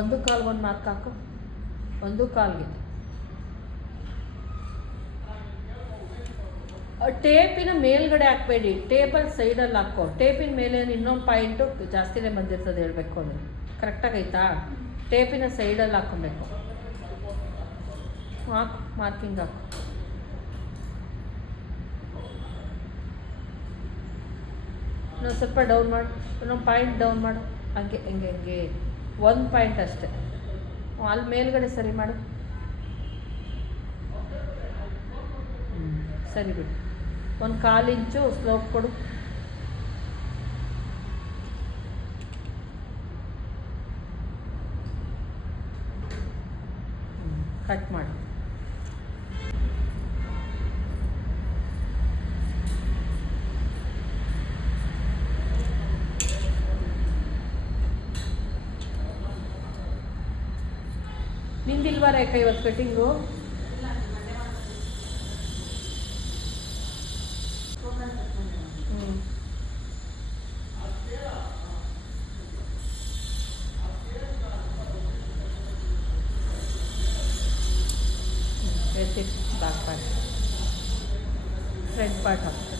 A: ಒಂದು ಕಾಲು ಒಂದು ಮಾರ್ಕ್ ಹಾಕು. ಒಂದು ಕಾಲ್ಗೆ. ಟೇಪಿನ ಮೇಲ್ಗಡೆ ಹಾಕಬೇಡಿ. ಟೇಬಲ್ ಸೈಡಲ್ಲಿ ಹಾಕೋ. ಟೇಪಿನ ಮೇಲೆ ಇನ್ನೊಂದು ಪಾಯಿಂಟು ಜಾಸ್ತಿನೇ ಬಂದಿರ್ತದೆ ಹೇಳಬೇಕು ಅಂದರೆ. ಕರೆಕ್ಟಾಗೈತಾ? ಟೇಪಿನ ಸೈಡಲ್ಲಿ ಹಾಕೊಬೇಕು ಹಾಕು ಮಾರ್ಕಿಂಗ್ ಹಾಕು. ಇನ್ನೊಂದು ಸ್ವಲ್ಪ ಡೌನ್ ಮಾಡು, ಇನ್ನೊಂದು ಪಾಯಿಂಟ್ ಡೌನ್ ಮಾಡು. ಹಂಗೆ ಹಂಗೆ ಹಂಗೆ. ಒಂದು ಪಾಯಿಂಟ್ ಅಷ್ಟೆ. ಅಲ್ಲಿ ಮೇಲ್ಗಡೆ ಸರಿ ಮಾಡು. ಸರಿ ಬಿಡು. ಒಂದು ಕಾಲು ಇಂಚು ಸ್ಲೋಪ್ ಕೊಡು. ಕಟ್ ಮಾಡಿ. ನಿಂದಿಲ್ವಾ ರೇಖಾ ಇವತ್ತು ಕಟಿಂಗು ಹ್ಞೂ ಎತ್ತಿ ಬ್ಯಾಕ್ ಪಾರ್ಟ್ ಫ್ರಂಟ್ ಪಾರ್ಟ್ ಹಾಕ್ತಾರೆ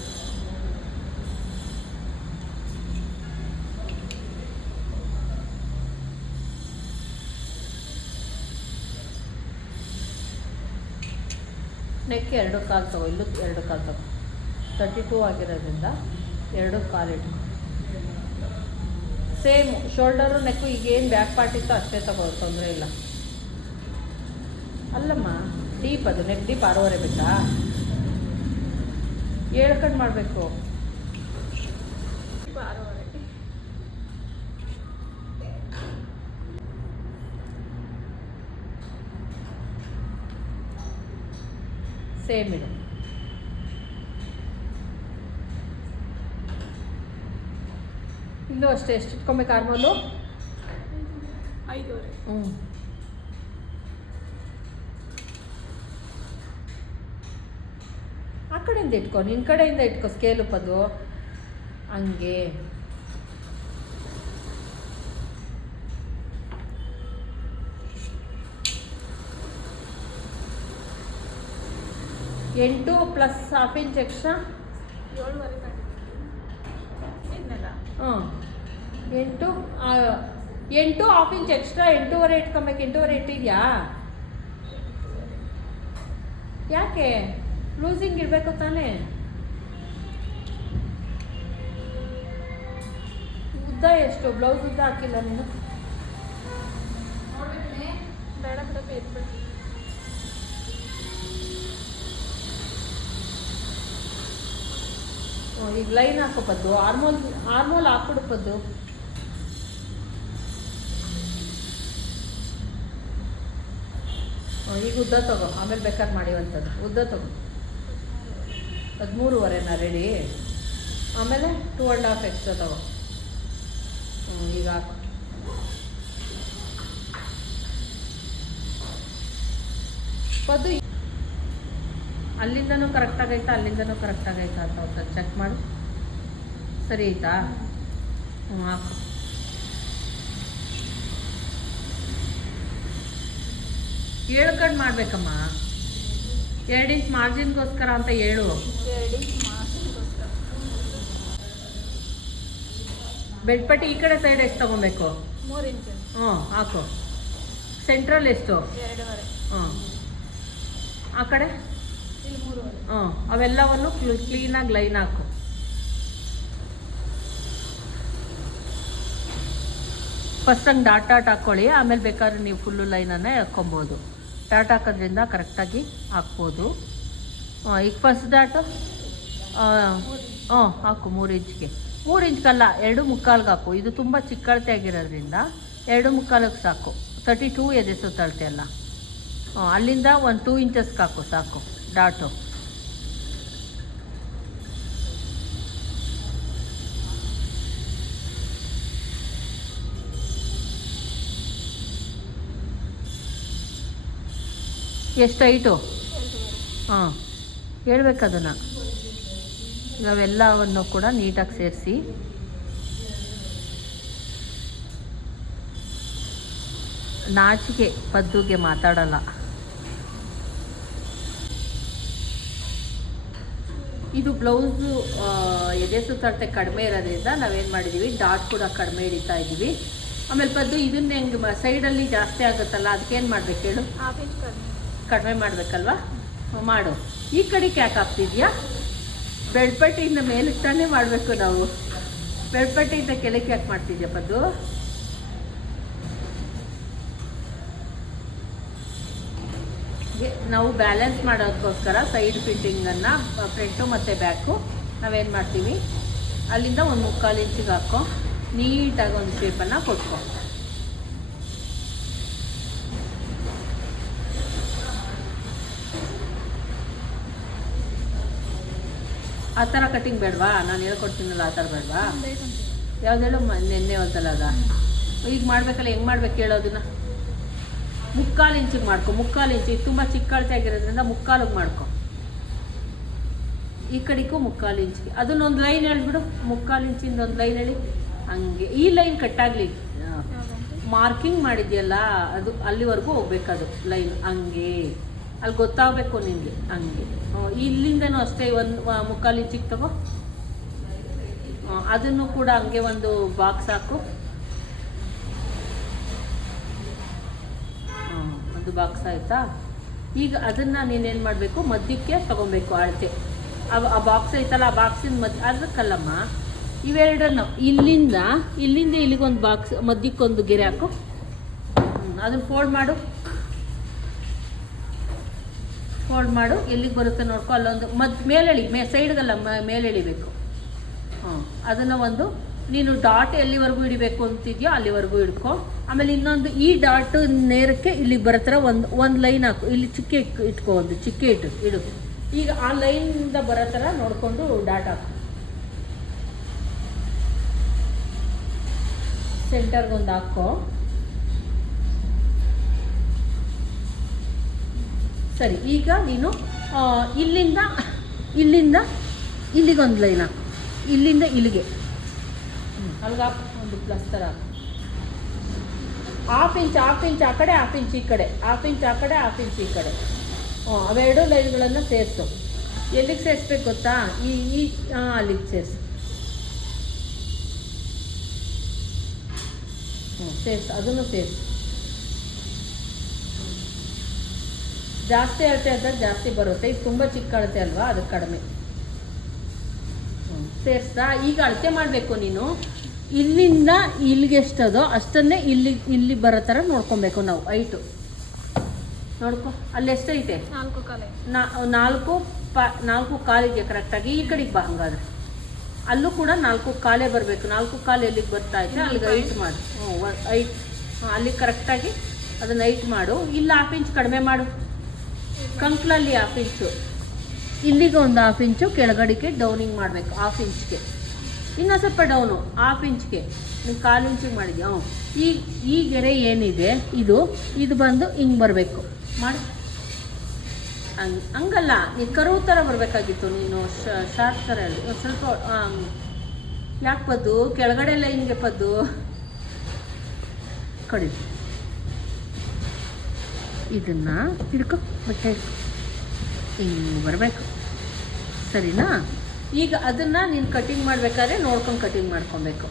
A: ನೆಕ್ ಎರಡು ಕಾಲು ತಗೋ, ಇಲ್ಲೂ ಎರಡು ಕಾಲು ತಗೋ. ತರ್ಟಿ ಟೂ ಆಗಿರೋದ್ರಿಂದ ಎರಡು ಕಾಲು ಇಟ್ಟು ಸೇಮ್ ಶೋಲ್ಡರು ನೆಕ್ಕು ಈಗೇನು ಬ್ಯಾಕ್ ಪಾರ್ಟ್ ಇತ್ತು ಅಷ್ಟೇ ತಗೋ, ತೊಂದರೆ ಇಲ್ಲ. ಅಲ್ಲಮ್ಮ ಡೀಪ್ ಅದು ನೆಕ್ ಡೀಪ್ ಆರೂವರೆ ಬೇಕಾ? ಹೇಳ್ಕೊಂಡು ಮಾಡಬೇಕು
B: ಆರೂವರೆ
A: ಸೇಮ್ ಇದು ಇಲ್ಲೂ ಅಷ್ಟೇ ಎಷ್ಟು ಇಟ್ಕೊಬೇಕು ಆರ್ಮೋಲು
B: ಐದೂವರೆ.
A: ಹ್ಞೂ ಆ ಕಡೆಯಿಂದ ಇಟ್ಕೊ ನಿನ್ನ ಕಡೆಯಿಂದ ಇಟ್ಕೊ ಸ್ಕೇಲು ಪದು ಹಂಗೆ. ಎಂಟು ಪ್ಲಸ್ ಹಾಫ್ ಇಂಚ್ ಎಕ್ಸ್ಟ್ರಾ ಹಾಂ ಎಂಟು ಎಂಟು ಹಾಫ್ ಇಂಚ್ ಎಕ್ಸ್ಟ್ರಾ ಎಂಟೂವರೆ ಇಟ್ಕೊಬೇಕು. ಎಂಟೂವರೆ ಇಟ್ಟಿದ್ಯಾ? ಯಾಕೆ? ಲೂಸಿಂಗ್ ಇರಬೇಕು ತಾನೇ. ಉದ್ದ ಎಷ್ಟು? ಬ್ಲೌಸ್ ಉದ್ದ ಹಾಕಿಲ್ಲ ನೀನು.
B: ಬೇಡ ಬೇಡ
A: ಈಗ ಲೈನ್ ಹಾಕೋ ಪದ್ದು ಆರ್ಮೋಲ್ ಆರ್ಮೋಲ್ ಹಾಕ್ಬಿಡು ಪದ್ದು ಹ್ಞೂ ಈಗ ಉದ್ದ ತಗೋ, ಆಮೇಲೆ ಬೇಕಾದ್ರೆ ಮಾಡಿವಂಥದ್ದು. ಉದ್ದ ತಗೋ. ಹದಿಮೂರುವರೆನಾ ರೆಡಿ ಆಮೇಲೆ ಟೂ ಆ್ಯಂಡ್ ಹಾಫ್ ಎಕ್ಸ್ಟ್ರಾ ತಗೋ. ಹ್ಞೂ ಈಗ ಹಾಕು. ಪದು ಅಲ್ಲಿಂದನೂ ಕರೆಕ್ಟ್ ಆಗೈತಾ? ಅಲ್ಲಿಂದನೂ ಕರೆಕ್ಟ್ ಆಗೈತಾ ಅಂತ ಒಂದ್ಸಲ ಚೆಕ್ ಮಾಡು. ಸರಿ ಆಯ್ತಾ? ಹ್ಞೂ ಹಾಕು. ಹೇಳ್ಕೊಂಡು ಮಾಡ್ಬೇಕಮ್ಮ. ಎರಡು ಇಂಚ್ ಮಾರ್ಜಿನ್ಗೋಸ್ಕರ ಅಂತ ಹೇಳು. ಬೆಡ್ಪಟ್ಟಿ ಈ ಕಡೆ ಸೈಡ್ ಎಷ್ಟು ತಗೊಬೇಕು? ಹ್ಞೂ ಹಾಕು. ಸೆಂಟ್ರಲ್ ಎಷ್ಟು? ಹ್ಞೂ. ಆ ಕಡೆ? ಹ್ಞೂ, ಅವೆಲ್ಲವನ್ನು ಕ್ಲೀನಾಗಿ ಲೈನ್ ಹಾಕು. ಫಸ್ಟ್ ಹಂಗೆ ಡಾಟ್ ಡಾಟ್ ಹಾಕ್ಕೊಳ್ಳಿ ಆಮೇಲೆ ಬೇಕಾದ್ರೆ ನೀವು ಫುಲ್ಲು ಲೈನನ್ನೇ ಹಾಕ್ಕೊಬೋದು. ಡಾಟ್ ಹಾಕೋದ್ರಿಂದ ಕರೆಕ್ಟಾಗಿ ಹಾಕ್ಬೋದು. ಈಗ ಫಸ್ಟ್ ಡಾಟು? ಹಾಂ ಹಾಕು ಮೂರು ಇಂಚ್ಗೆ. ಮೂರು ಇಂಚ್ಗಲ್ಲ, ಎರಡು ಮುಕ್ಕಾಲ್ಗೆ ಹಾಕು. ಇದು ತುಂಬ ಚಿಕ್ಕಳತೆ ಆಗಿರೋದ್ರಿಂದ ಎರಡು ಮುಕ್ಕಾಲಿಗೆ ಸಾಕು. ತರ್ಟಿ ಟೂ ಎದೆ ಸುತ್ತಳತೆ ಅಲ್ಲ. ಅಲ್ಲಿಂದ ಒಂದು ಟೂ ಇಂಚಸ್ಗೆ ಹಾಕು, ಸಾಕು. ಡಾಟು. ಎಷ್ಟು
B: ಐಟು
A: ಹಾಂ ಹೇಳ್ಬೇಕು ಅದನ್ನು ನಾವೆಲ್ಲವನ್ನು ಕೂಡ ನೀಟಾಗಿ ಸೇರಿಸಿ. ನಾಚಿಕೆ ಪದ್ದುಗೆ ಮಾತಾಡಲ್ಲ. ಇದು ಬ್ಲೌಸು ಎದೆ ಸುತ್ತಾಡ್ತೆ ಕಡಿಮೆ ಇರೋದ್ರಿಂದ ನಾವೇನು ಮಾಡಿದ್ದೀವಿ ಡಾಟ್ ಕೂಡ ಕಡಿಮೆ ಹಿಡಿತಾ ಇದ್ದೀವಿ. ಆಮೇಲೆ ಪದ್ದು ಇದನ್ನ ಹೆಂಗೆ ಸೈಡಲ್ಲಿ ಜಾಸ್ತಿ ಆಗುತ್ತಲ್ಲ ಅದಕ್ಕೇನು ಮಾಡ್ಬೇಕು ಹೇಳು?
B: ಕಡಿಮೆ.
A: ಮಾಡಬೇಕಲ್ವಾ? ಮಾಡು. ಈ ಕಡೆ ಕ್ಯಾಕ್ ಹಾಕ್ತಿದ್ಯಾ? ಬೆಳ್ಪಟ್ಟಿಯಿಂದ ಮೇಲಕ್ಕೆ ತಾನೇ ಮಾಡಬೇಕು ನಾವು. ಬೆಳ್ಪಟ್ಟಿಯಿಂದ ಕೆಳಕ್ಕೆ ಯಾಕೆ ಮಾಡ್ತಿದ್ಯಾ ಪದ್ದು? ನಾವು ಬ್ಯಾಲೆನ್ಸ್ ಮಾಡೋದಕ್ಕೋಸ್ಕರ ಸೈಡ್ ಫಿಟ್ಟಿಂಗನ್ನು ಫ್ರಂಟು ಮತ್ತು ಬ್ಯಾಕು ನಾವೇನು ಮಾಡ್ತೀವಿ? ಅಲ್ಲಿಂದ ಒಂದು ಮುಕ್ಕಾಲು ಇಂಚಿಗೆ ಹಾಕೋ ನೀಟಾಗಿ ಒಂದು ಶೇಪನ್ನು ಕೊಟ್ಕೊ. ಆ ಥರ ಕಟ್ಟಿಂಗ್ ಬೇಡವಾ? ನಾನು ಹೇಳ್ಕೊಡ್ತೀನಲ್ಲ ಆ ಥರ ಬೇಡವಾ? ಯಾವ್ದು ಹೇಳು ನೆನ್ನೆ ಹೊಲ್ತಲ್ಲ ಅದ. ಈಗ ಮಾಡ್ಬೇಕಲ್ಲ ಹೆಂಗೆ ಮಾಡ್ಬೇಕು ಹೇಳೋದನ್ನ ಮುಕ್ಕಾಲು ಇಂಚಿಗೆ ಮಾಡ್ಕೊ. ಮುಕ್ಕಾಲು ಇಂಚು. ತುಂಬ ಚಿಕ್ಕ ಆಗಿರೋದ್ರಿಂದ ಮುಕ್ಕಾಲಿಗೆ ಮಾಡ್ಕೊ. ಈ ಕಡೆಗೂ ಮುಕ್ಕಾಲು ಇಂಚಿಗೆ. ಅದನ್ನೊಂದು ಲೈನ್ ಹೇಳ್ಬಿಡು. ಮುಕ್ಕಾಲು ಇಂಚಿಂದ ಒಂದು ಲೈನ್ ಹೇಳಿ. ಹಂಗೆ. ಈ ಲೈನ್ ಕಟ್ಟಾಗಲಿ ಮಾರ್ಕಿಂಗ್ ಮಾಡಿದ್ಯಲ್ಲ, ಅದು ಅಲ್ಲಿವರೆಗೂ ಹೋಗ್ಬೇಕದು ಲೈನ್. ಹಂಗೆ. ಅಲ್ಲಿ ಗೊತ್ತಾಗಬೇಕು ನಿನಗೆ ಹಂಗೆ. ಇಲ್ಲಿಂದನೂ ಅಷ್ಟೇ ಒಂದು ಮುಕ್ಕಾಲು ಇಂಚಿಗೆ ತಗೋ. ಅದನ್ನು ಕೂಡ ಹಂಗೆ ಒಂದು ಬಾಕ್ಸ್ ಹಾಕು. ಒಂದು ಬಾಕ್ಸ್ ಆಯಿತಾ? ಈಗ ಅದನ್ನು ನೀನೇನು ಮಾಡಬೇಕು? ಮದ್ಯಕ್ಕೆ ತಗೊಬೇಕು ಅಳತೆ. ಆ ಬಾಕ್ಸ್ ಐತಲ್ಲ, ಆ ಬಾಕ್ಸಿನ ಮದ್, ಅದಕ್ಕಲ್ಲಮ್ಮ, ಇವೆರಡನ್ನು ಇಲ್ಲಿಂದ ಇಲ್ಲಿಂದ ಇಲ್ಲಿಗೊಂದು ಬಾಕ್ಸ್, ಮದ್ಯಕ್ಕೊಂದು ಗೆರೆ ಹಾಕು. ಅದನ್ನ ಫೋಲ್ಡ್ ಮಾಡು. ಫೋಲ್ಡ್ ಮಾಡು. ಎಲ್ಲಿಗೆ ಬರುತ್ತೆ ನೋಡ್ಕೊ. ಅಲ್ಲೊಂದು ಮದ್, ಮೇಲೆಳಿ, ಮೇ ಸೈಡ್ಗಲ್ಲ ಮೇಲೆ ಎಳಿಬೇಕು ಹಾಂ ಅದನ್ನು ಒಂದು ನೀನು ಡಾಟ್ ಎಲ್ಲಿವರೆಗೂ ಹಿಡಿಬೇಕು ಅಂತಿದ್ಯೋ ಅಲ್ಲಿವರೆಗೂ ಹಿಡ್ಕೊ. ಆಮೇಲೆ ಇನ್ನೊಂದು ಈ ಡಾಟ್ ನೇರಕ್ಕೆ ಇಲ್ಲಿ ಬರತ್ರ ಒಂದು ಒಂದು ಲೈನ್ ಹಾಕು. ಇಲ್ಲಿ ಚಿಕ್ಕೆ ಇಟ್- ಇಟ್ಕೊ ಒಂದು, ಚಿಕ್ಕೆ ಇಟ್ಟು, ಇಡು. ಈಗ ಆ ಲೈನಿಂದ ಬರೋ ಥರ ನೋಡಿಕೊಂಡು ಡಾಟ್ ಹಾಕು. ಸೆಂಟರ್ಗೊಂದು ಹಾಕೋ. ಸರಿ, ಈಗ ನೀನು ಇಲ್ಲಿಂದ ಇಲ್ಲಿಂದ, ಇಲ್ಲಿಗೊಂದು ಲೈನ್ ಹಾಕು. ಇಲ್ಲಿಂದ ಇಲ್ಲಿಗೆ. ಅಲ್ಗ ಒಂದು ಪ್ಲಸ್ ಥರ ಹಾಕು. ಹಾಫ್ ಇಂಚ್ ಹಾಫ್ ಇಂಚ್ ಆ ಕಡೆ ಹಾಫ್ ಇಂಚ್ ಈ ಕಡೆ. ಹಾಫ್ ಇಂಚ್ ಆ ಕಡೆ ಹಾಫ್ ಇಂಚ್ ಈ ಕಡೆ. ಹ್ಞೂ ಅವೆರಡು ಲೈನ್ಗಳನ್ನು ಸೇರಿಸು. ಎಲ್ಲಿಗೆ ಸೇರಿಸ್ಬೇಕು ಗೊತ್ತಾ? ಈ ಈ ಹಾಂ ಅಲ್ಲಿಗೆ ಸೇರಿಸು. ಹ್ಞೂ ಸೇರಿಸು. ಅದನ್ನು ಸೇರಿಸು. ಜಾಸ್ತಿ ಅಳತೆ ಆದಾಗ ಜಾಸ್ತಿ ಬರುತ್ತೆ. ಇದು ತುಂಬ ಚಿಕ್ಕ ಅಳತೆ ಅಲ್ವಾ? ಅದು ಕಡಿಮೆ. ಸೇರಿಸ್ತಾ ಈಗ ಅಳತೆ ಮಾಡಬೇಕು ನೀನು. ಇಲ್ಲಿಂದ ಇಲ್ಲಿಗೆ ಎಷ್ಟದೋ ಅಷ್ಟನ್ನೇ ಇಲ್ಲಿ ಇಲ್ಲಿ ಬರೋ ಥರ ನೋಡ್ಕೊಬೇಕು ನಾವು ಐಟು. ನೋಡ್ಕೊ ಅಲ್ಲಿ ಎಷ್ಟೈತೆ?
B: ನಾಲ್ಕು ಕಾಲೆ.
A: ನಾಲ್ಕು ಪ ನಾಲ್ಕು ಕಾಲಿಗೆ ಕರೆಕ್ಟಾಗಿ ಈ ಕಡೆಗೆ ಬಾ ಹಂಗಾದ್ರೆ. ಅಲ್ಲೂ ಕೂಡ ನಾಲ್ಕು ಕಾಲೇ ಬರಬೇಕು. ನಾಲ್ಕು ಕಾಲು ಎಲ್ಲಿಗೆ ಬರ್ತಾ ಇದೆ ಅಲ್ಲಿಗೆ ಐಟ್ ಮಾಡು. ಹ್ಞೂ ಐಟ್. ಅಲ್ಲಿಗೆ ಕರೆಕ್ಟಾಗಿ ಅದನ್ನು ಐಟ್ ಮಾಡು. ಇಲ್ಲ ಹಾಫ್ ಇಂಚ್ ಕಡಿಮೆ ಮಾಡು. ಕಂಕ್ಲಲ್ಲಿ ಹಾಫ್ ಇಂಚು ಇಲ್ಲಿಗೆ ಒಂದು ಹಾಫ್ ಇಂಚು ಕೆಳಗಡೆಗೆ ಡೌನಿಂಗ್ ಮಾಡಬೇಕು ಹಾಫ್ ಇಂಚ್ಗೆ ಇನ್ನೂ ಸ್ವಲ್ಪ ಡೌನು ಹಾಫ್ ಇಂಚ್ಗೆ ನೀವು ಕಾಲು ಇಂಚಿಗೆ ಮಾಡಿದ್ಯಾ? ಹ್ಞೂ ಈ ಈ ಗೆರೆ ಏನಿದೆ, ಇದು ಇದು ಬಂದು ಹಿಂಗೆ ಬರಬೇಕು. ಮಾಡಿ. ಹಂಗೆ, ಹಂಗಲ್ಲ ನೀನು ಕರುವು ಥರ ಬರಬೇಕಾಗಿತ್ತು ನೀನು ಶಾರ್ಪ್ ಥರ ಹೇಳಿ ಸ್ವಲ್ಪ ಯಾಕೆ ಪದ್ದು? ಕೆಳಗಡೆ ಎಲ್ಲ ಹಿಂಗೆ ಪದ್ದು? ಕಡಿ. ಇದನ್ನು ಹಿಡ್ಕೊ, ಬಟ್ಟೆ ಹಿಂಗೆ ಬರಬೇಕು. ಸರಿನಾ? ಈಗ ಅದನ್ನು ನೀನು ಕಟಿಂಗ್ ಮಾಡಬೇಕಾದ್ರೆ ನೋಡ್ಕೊಂಡು ಕಟಿಂಗ್ ಮಾಡ್ಕೊಬೇಕು.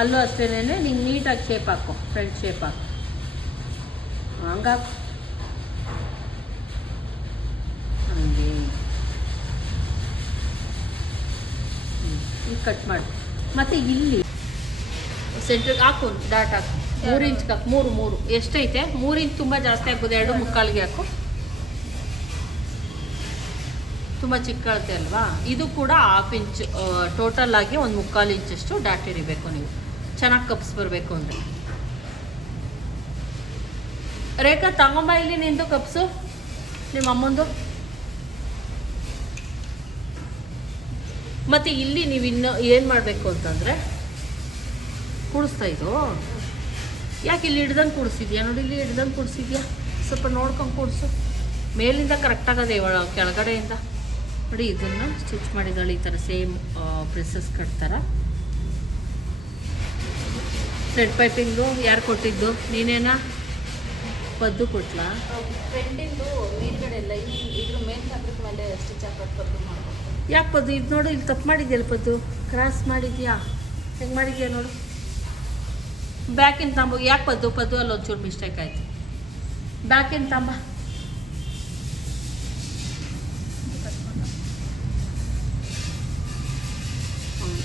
A: ಅಲ್ಲೂ ಅಷ್ಟೇನೆ ನೀನು ನೀಟಾಗಿ ಶೇಪ್ ಹಾಕು ಫ್ರಂಟ್ ಶೇಪ್ ಹಾಕು. ಹಂಗಾಕು ಹಂಗೆ. ಈಗ ಕಟ್ ಮಾಡು. ಮತ್ತು ಇಲ್ಲಿ ಸೆಂಟ್ರಿಗೆ ಹಾಕು ಡಾಟ್ ಹಾಕು. ಮೂರು ಇಂಚ್ಗೆ ಹಾಕು, ಮೂರು ಮೂರು. ಎಷ್ಟೈತೆ? ಮೂರು ಇಂಚ್ ತುಂಬ ಜಾಸ್ತಿ ಆಗ್ಬೋದು, ಎರಡು ಮುಕ್ಕಾಲಿಗೆ ಹಾಕು. ತುಂಬ ಚಿಕ್ಕ ಅಳತೆ ಅಲ್ವಾ? ಇದು ಕೂಡ ಹಾಫ್ ಇಂಚ್ ಟೋಟಲ್ ಆಗಿ ಒಂದು ಮುಕ್ಕಾಲು ಇಂಚಷ್ಟು ಡಾಟ್ ಹಿಡಿಬೇಕು ನೀವು. ಚೆನ್ನಾಗಿ ಕಪ್ಸ್ ಬರಬೇಕು ಅಂದರೆ. ರೇಖಾ, ತಗೊಂಬ ಇಲ್ಲಿ ನಿಂದು ಕಪ್ಸು. ನಿಮ್ಮ ಅಮ್ಮಂದು. ಮತ್ತು ಇಲ್ಲಿ ನೀವು ಇನ್ನು ಏನು ಮಾಡಬೇಕು ಅಂತಂದರೆ, ಕುಡಿಸ್ತಾ ಇದು. ಯಾಕೆ ಇಲ್ಲಿ ಹಿಡ್ದಂಗೆ ಕುಡಿಸಿದ್ಯಾ? ನೋಡಿ, ಇಲ್ಲಿ ಹಿಡ್ದಂಗೆ ಕುಡಿಸಿದ್ಯಾ? ಸ್ವಲ್ಪ ನೋಡ್ಕೊಂಡು ಕುಡಿಸು. ಮೇಲಿಂದ ಕರೆಕ್ಟಾಗದೆ ಇವಳ ಕೆಳಗಡೆಯಿಂದ. ನೋಡಿ ಇದನ್ನು ಸ್ಟಿಚ್ ಮಾಡಿದಾಳೆ ಈ ಥರ ಸೇಮ್ ಪ್ರೆಸಸ್ ಕಟ್ ಥರ ಥ್ರೆಡ್ ಪೈಪಿಂಗು ಯಾರು ಕೊಟ್ಟಿದ್ದು? ನೀನೇನಾ? ಪದ್ದು ಕೊಟ್ಲಾ?
B: ಫ್ರೆಂಡಿಂದು ಮೇಲ್ಗಡೆ ಇದ್ರ ಫ್ಯಾಬ್ರಿಕ್ ಮೇಲೆ ಸ್ಟಿಚ್ ಹಾಕೋದು ಪದ್ದು
A: ಯಾಕೆ ಪದ್ದು? ಇದು ನೋಡು ಇಲ್ಲಿ ತಪ್ಪು ಮಾಡಿದ್ಯಲ್ಲ ಪದ್ದು. ಕ್ರಾಸ್ ಮಾಡಿದ್ಯಾ? ಹೆಂಗೆ ಮಾಡಿದ್ಯಾ ನೋಡು. ಬ್ಯಾಕಿನ ತಾಂಬ. ಯಾಕೆ ಪದ್ದು? ಪದ್ದು ಅಲ್ಲಿ ಒಂಚೂರು ಮಿಸ್ಟೇಕ್ ಆಯಿತು ಬ್ಯಾಕಿನ ತಾಂಬ.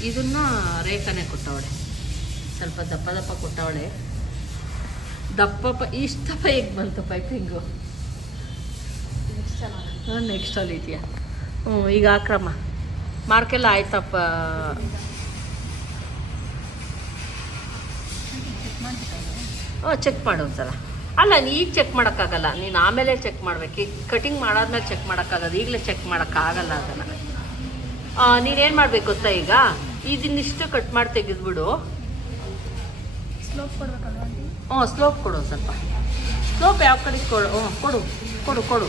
A: ಇದನ್ನ ರೇಖನೆ ಕೊಟ್ಟವಳೆ. ಸ್ವಲ್ಪ ದಪ್ಪ ದಪ್ಪ ಕೊಟ್ಟವಳೆ. ದಪ್ಪ ಪ ಇಷ್ಟು ಹೇಗೆ ಬಂತು ಪೈಪಿಂಗು
B: ನೆಕ್ಸ್ಟ್
A: ಅಲ್ಲಿ? ಇದೆಯಾ? ಹ್ಞೂ ಈಗ ಆಕ್ರಮ ಮಾರ್ಕೆಲ್ಲ ಆಯ್ತಪ್ಪ? ಹ್ಞೂ ಚೆಕ್ ಮಾಡು ಒಂದ್ಸಲ. ಅಲ್ಲ ನೀ ಈಗ ಚೆಕ್ ಮಾಡೋಕ್ಕಾಗಲ್ಲ. ನೀನು ಆಮೇಲೆ ಚೆಕ್ ಮಾಡ್ಬೇಕು. ಈಗ ಕಟಿಂಗ್ ಮಾಡಾದ್ಮೇಲೆ ಚೆಕ್ ಮಾಡೋಕ್ಕಾಗಲ್ಲ. ಈಗಲೇ ಚೆಕ್ ಮಾಡೋಕ್ಕಾಗಲ್ಲ ಅದನ್ನು. ನೀನೇನು ಮಾಡಬೇಕು ಗೊತ್ತಾ ಈಗ? ಇದನ್ನಿಷ್ಟು ಕಟ್ ಮಾಡಿ ತೆಗೆದ್ಬಿಡು. ಹ್ಞೂ ಸ್ಲೋಪ್ ಕೊಡು ಸ್ವಲ್ಪ. ಸ್ಲೋಪ್ ಯಾವ ಕಡೆ ಕೊಡು? ಹ್ಞೂ ಕೊಡು ಕೊಡು ಕೊಡು.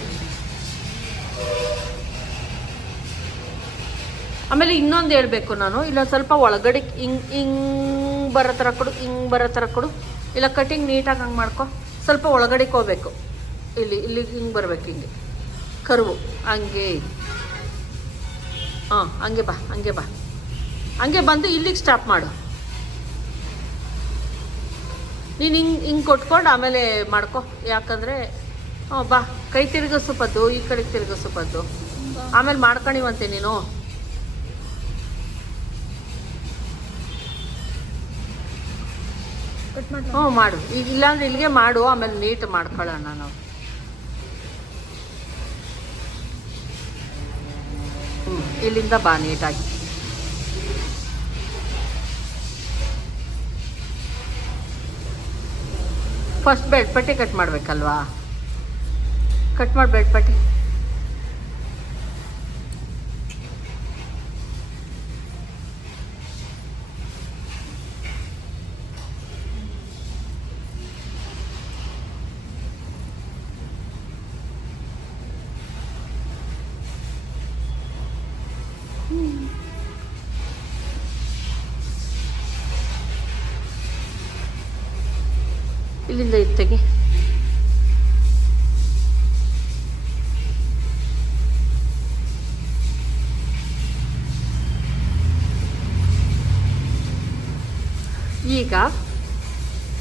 A: ಆಮೇಲೆ ಇನ್ನೊಂದು ಹೇಳಬೇಕು ನಾನು. ಇಲ್ಲ ಸ್ವಲ್ಪ ಒಳಗಡೆ ಹಿಂಗ್ ಹಿಂಗ್ ಬರೋ ಥರ ಕೊಡು ಹಿಂಗ್ ಬರೋ ಥರ ಕೊಡು. ಇಲ್ಲ ಕಟಿಂಗ್ ನೀಟಾಗಿ ಹಂಗೆ ಮಾಡ್ಕೊ. ಸ್ವಲ್ಪ ಒಳಗಡೆ ಹೋಗ್ಬೇಕು. ಇಲ್ಲಿ ಇಲ್ಲಿ ಹಿಂಗೆ ಬರ್ಬೇಕು ಹಿಂಗೆ. ಕರುವು ಹಂಗೆ. ಹಾಂ ಹಂಗೆ ಬಾ ಹಂಗೆ ಬಾ. ಹಂಗೆ ಬಂದು ಇಲ್ಲಿಗೆ ಸ್ಟಾಪ್ ಮಾಡು. ನೀನು ಹಿಂಗೆ ಹಿಂಗೆ ಕೊಟ್ಕೊಂಡು ಆಮೇಲೆ ಮಾಡ್ಕೊ. ಯಾಕಂದರೆ ಹ್ಞೂ ಬಾ. ಕೈ ತಿರುಗಿಸು ಪದ್ದು ಈ ಕಡೆಗೆ ತಿರುಗಿಸು ಪದ್ದು. ಆಮೇಲೆ ಮಾಡ್ಕೊಂಡಿವಂತೆ ನೀನು. ಹ್ಞೂ ಮಾಡು. ಈಗ ಇಲ್ಲಾಂದ್ರೆ ಇಲ್ಲಿಗೆ ಮಾಡು ಆಮೇಲೆ ನೀಟ್ ಮಾಡ್ಕೊಳ್ಳೋಣ ನಾವು. ಹ್ಞೂ ಇಲ್ಲಿಂದ ಬಾ ನೀಟಾಗಿ ಫಸ್ಟ್ ಬೆಡ್ ಪಟ್ಟಿ ಕಟ್ ಮಾಡಬೇಕಲ್ವಾ? ಕಟ್ ಮಾಡಿ ಬೆಡ್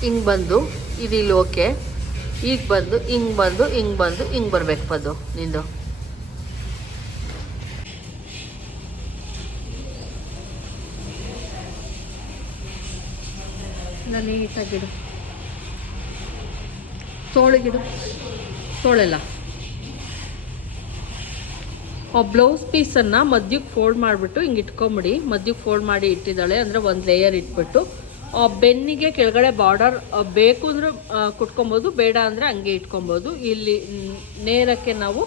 A: ಹಿಂಗೆ ಬಂದು ಇಲ್ಲಿ ಓಕೆ. ಈಗ ಬಂದು, ಹಿಂಗೆ ಬಂದು ಹಿಂಗೆ ಬಂದು, ಹಿಂಗೆ ಬರ್ಬೇಕು ಪದ್ದು ನಿಂದು. ನೀಟಾಗಿಡು ತೋಳಿಗಿಡು. ತೋಳೆಲ್ಲ. ಆ ಬ್ಲೌಸ್ ಪೀಸನ್ನು ಮಧ್ಯಕ್ಕೆ ಫೋಲ್ಡ್ ಮಾಡಿಬಿಟ್ಟು ಹಿಂಗೆ ಇಟ್ಕೊಂಬಿಡಿ. ಮಧ್ಯಕ್ಕೆ ಫೋಲ್ಡ್ ಮಾಡಿ ಇಟ್ಟಿದ್ದಾಳೆ ಅಂದರೆ ಒಂದು ಲೇಯರ್ ಇಟ್ಬಿಟ್ಟು ಬೆನ್ನಿಗೆ ಕೆಳಗಡೆ ಬಾರ್ಡರ್ ಬೇಕು ಅಂದ್ರೆ ಕುಟ್ಕೊಬೋದು, ಬೇಡ ಅಂದರೆ ಹಂಗೆ ಇಟ್ಕೊಬೋದು. ಇಲ್ಲಿ ನೇರಕ್ಕೆ ನಾವು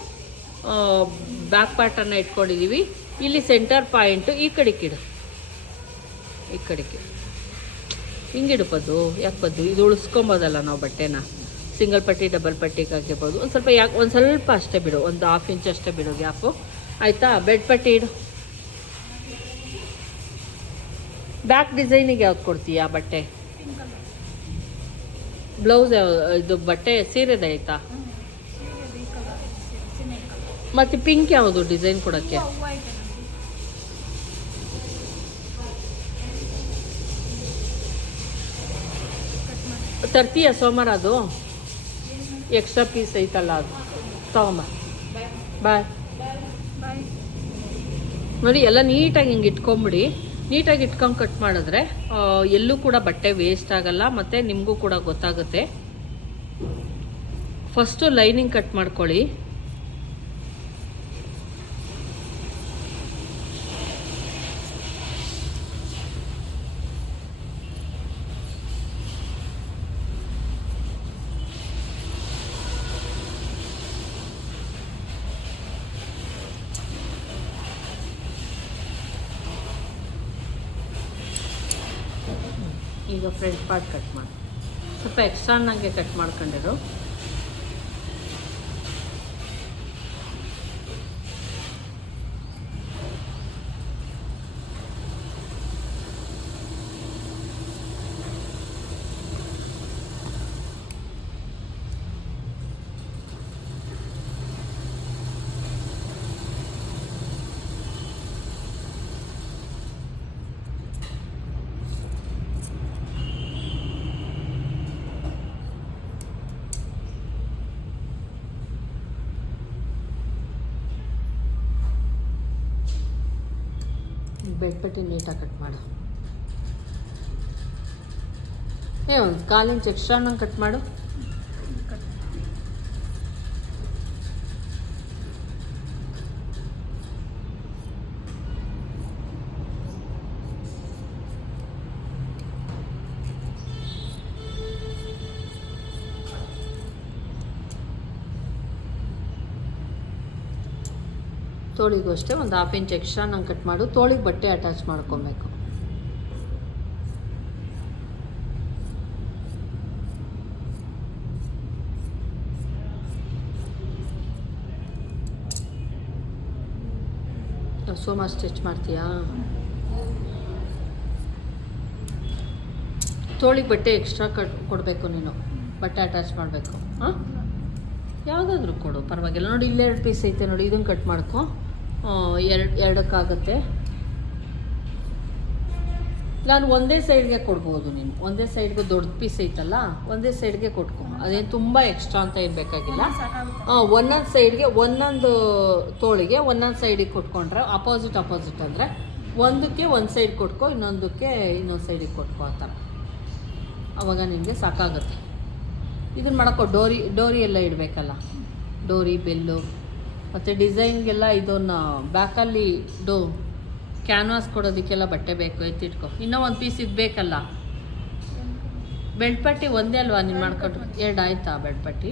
A: ಬ್ಯಾಕ್ ಪಾರ್ಟನ್ನು ಇಟ್ಕೊಂಡಿದ್ದೀವಿ ಇಲ್ಲಿ ಸೆಂಟರ್ ಪಾಯಿಂಟು ಈ ಕಡೆಗಿಡು ಈ ಕಡೆಗೆ ಹಿಂಗಿಡ್ಬೋದು ಯಾಕೆ ಬದ್ದು ಇದು ಉಳಿಸ್ಕೊಬೋದಲ್ಲ ನಾವು ಬಟ್ಟೆನ. ಸಿಂಗಲ್ ಪಟ್ಟಿ ಡಬಲ್ ಪಟ್ಟಿಗೆ ಹಾಕಿರ್ಬೋದು ಒಂದು ಸ್ವಲ್ಪ ಯಾಕೆ, ಒಂದು ಸ್ವಲ್ಪ ಅಷ್ಟೇ ಬಿಡು, ಒಂದು ಹಾಫ್ ಇಂಚ್ ಅಷ್ಟೇ ಬಿಡು ಗ್ಯಾಪು. ಆಯಿತಾ? ಬೆಡ್ ಪಟ್ಟಿ ಇಡು. ಬ್ಯಾಕ್ ಡಿಸೈನಿಗೆ ಯಾವ್ದು ಕೊಡ್ತೀಯಾ ಬಟ್ಟೆ? ಬ್ಲೌಸ್ ಇದು ಬಟ್ಟೆ ಸೀರೆದ ಆಯ್ತಾ? ಮತ್ತು ಪಿಂಕ್ ಯಾವುದು ಡಿಸೈನ್ ಕೊಡೋಕ್ಕೆ? ತರ್ತೀಯ ಸೋಮವಾರ ಅದು? ಎಕ್ಸ್ಟ್ರಾ ಪೀಸ್ ಐತಲ್ಲ ಅದು. ತಗೊಂಬ. ಬಾಯ್. ನೋಡಿ, ಎಲ್ಲ ನೀಟಾಗಿ ಹಿಂಗೆ ಇಟ್ಕೊಂಬಿಡಿ. ನೀಟಾಗಿ ಇಟ್ಕೊಂಡು ಕಟ್ ಮಾಡಿದ್ರೆ ಎಲ್ಲೂ ಕೂಡ ಬಟ್ಟೆ ವೇಸ್ಟ್ ಆಗಲ್ಲ, ಮತ್ತು ನಿಮಗೂ ಕೂಡ ಗೊತ್ತಾಗುತ್ತೆ. ಫಸ್ಟು ಲೈನಿಂಗ್ ಕಟ್ ಮಾಡ್ಕೊಳ್ಳಿ. ಈಗ ಫ್ರಂಟ್ ಪಾರ್ಟ್ ಕಟ್ ಮಾಡಿ. ಸ್ವಲ್ಪ ಎಕ್ಸ್ಟ್ರಾ ನನಗೆ ಕಟ್ ಮಾಡ್ಕೊಂಡಿರು ಬೆಡ್ ಪಟ್ಟಿ ನೀಟಾಗಿ ಕಟ್ ಮಾಡು ಏ, ಒಂದು ಕಾಲು ಇಂಚ್ ಎಕ್ಸ್ಟ್ರಾ ನಂಗೆ ಕಟ್ ಮಾಡು. ತೋಳಿಗೂ ಅಷ್ಟೇ, ಒಂದು ಹಾಫ್ ಇಂಚ್ ಎಕ್ಸ್ಟ್ರಾ ನಂಗೆ ಕಟ್ ಮಾಡು. ತೋಳಿಗೆ ಬಟ್ಟೆ ಅಟ್ಯಾಚ್ ಮಾಡ್ಕೊಬೇಕು. ಸೋಮ ಸ್ಟಿಚ್ ಮಾಡ್ತೀಯಾ? ತೋಳಿಗೆ ಬಟ್ಟೆ ಎಕ್ಸ್ಟ್ರಾ ಕಟ್ ಕೊಡಬೇಕು ನೀನು. ಬಟ್ಟೆ ಅಟ್ಯಾಚ್ ಮಾಡಬೇಕು. ಹಾಂ? ಯಾವುದಾದ್ರೂ ಕೊಡು, ಪರವಾಗಿಲ್ಲ. ನೋಡಿ ಇಲ್ಲೆರಡು ಪೀಸ್ ಐತೆ ನೋಡಿ ಇದನ್ನು ಕಟ್ ಮಾಡ್ಕೊ. ಎರಡು, ಎರಡಕ್ಕಾಗತ್ತೆ. ನಾನು ಒಂದೇ ಸೈಡ್ಗೆ ಕೊಡ್ಬೋದು ನೀನು. ಒಂದೇ ಸೈಡ್ಗೆ ದೊಡ್ಡ ಪೀಸ್ ಐತಲ್ಲ ಒಂದೇ ಸೈಡ್ಗೆ ಕೊಟ್ಕೊ. ಅದೇನು ತುಂಬ ಎಕ್ಸ್ಟ್ರಾ ಅಂತ ಏನು ಬೇಕಾಗಿಲ್ಲ. ಹಾಂ ಒಂದೊಂದು ಸೈಡ್ಗೆ ಒಂದೊಂದು ತೋಳಿಗೆ ಒಂದೊಂದು ಸೈಡಿಗೆ ಕೊಟ್ಕೊಂಡ್ರೆ ಅಪೋಸಿಟ್ ಅಪೋಸಿಟ್ ಅಂದರೆ ಒಂದಕ್ಕೆ ಒಂದು ಸೈಡ್ ಕೊಟ್ಕೊ ಇನ್ನೊಂದಕ್ಕೆ ಇನ್ನೊಂದು ಸೈಡಿಗೆ ಕೊಟ್ಕೊ ಆ ಥರ ಅವಾಗ ನಿಮಗೆ ಸಾಕಾಗುತ್ತೆ. ಇದನ್ನು ಮಾಡಕ್ಕೋ ಡೋರಿ ಡೋರಿ ಎಲ್ಲ ಇಡಬೇಕಲ್ಲ. ಡೋರಿ ಬೆಲ್ಲು ಮತ್ತು ಡಿಸೈನ್ಗೆಲ್ಲ ಇದನ್ನು ಬ್ಯಾಕಲ್ಲಿ ಡೋ ಕ್ಯಾನ್ವಾಸ್ ಕೊಡೋದಕ್ಕೆಲ್ಲ ಬಟ್ಟೆ ಬೇಕು ಎತ್ತಿಟ್ಕೊ. ಇನ್ನೂ ಒಂದು ಪೀಸ್ ಇದು ಬೇಕಲ್ಲ ಬೆಳ್ಪಟ್ಟಿ ಒಂದೇ ಅಲ್ವಾ ನೀನು ಮಾಡ್ಕೊಟ್ಟು ಎರಡು ಆಯ್ತಾ ಬೆಡ್ ಪಟ್ಟಿ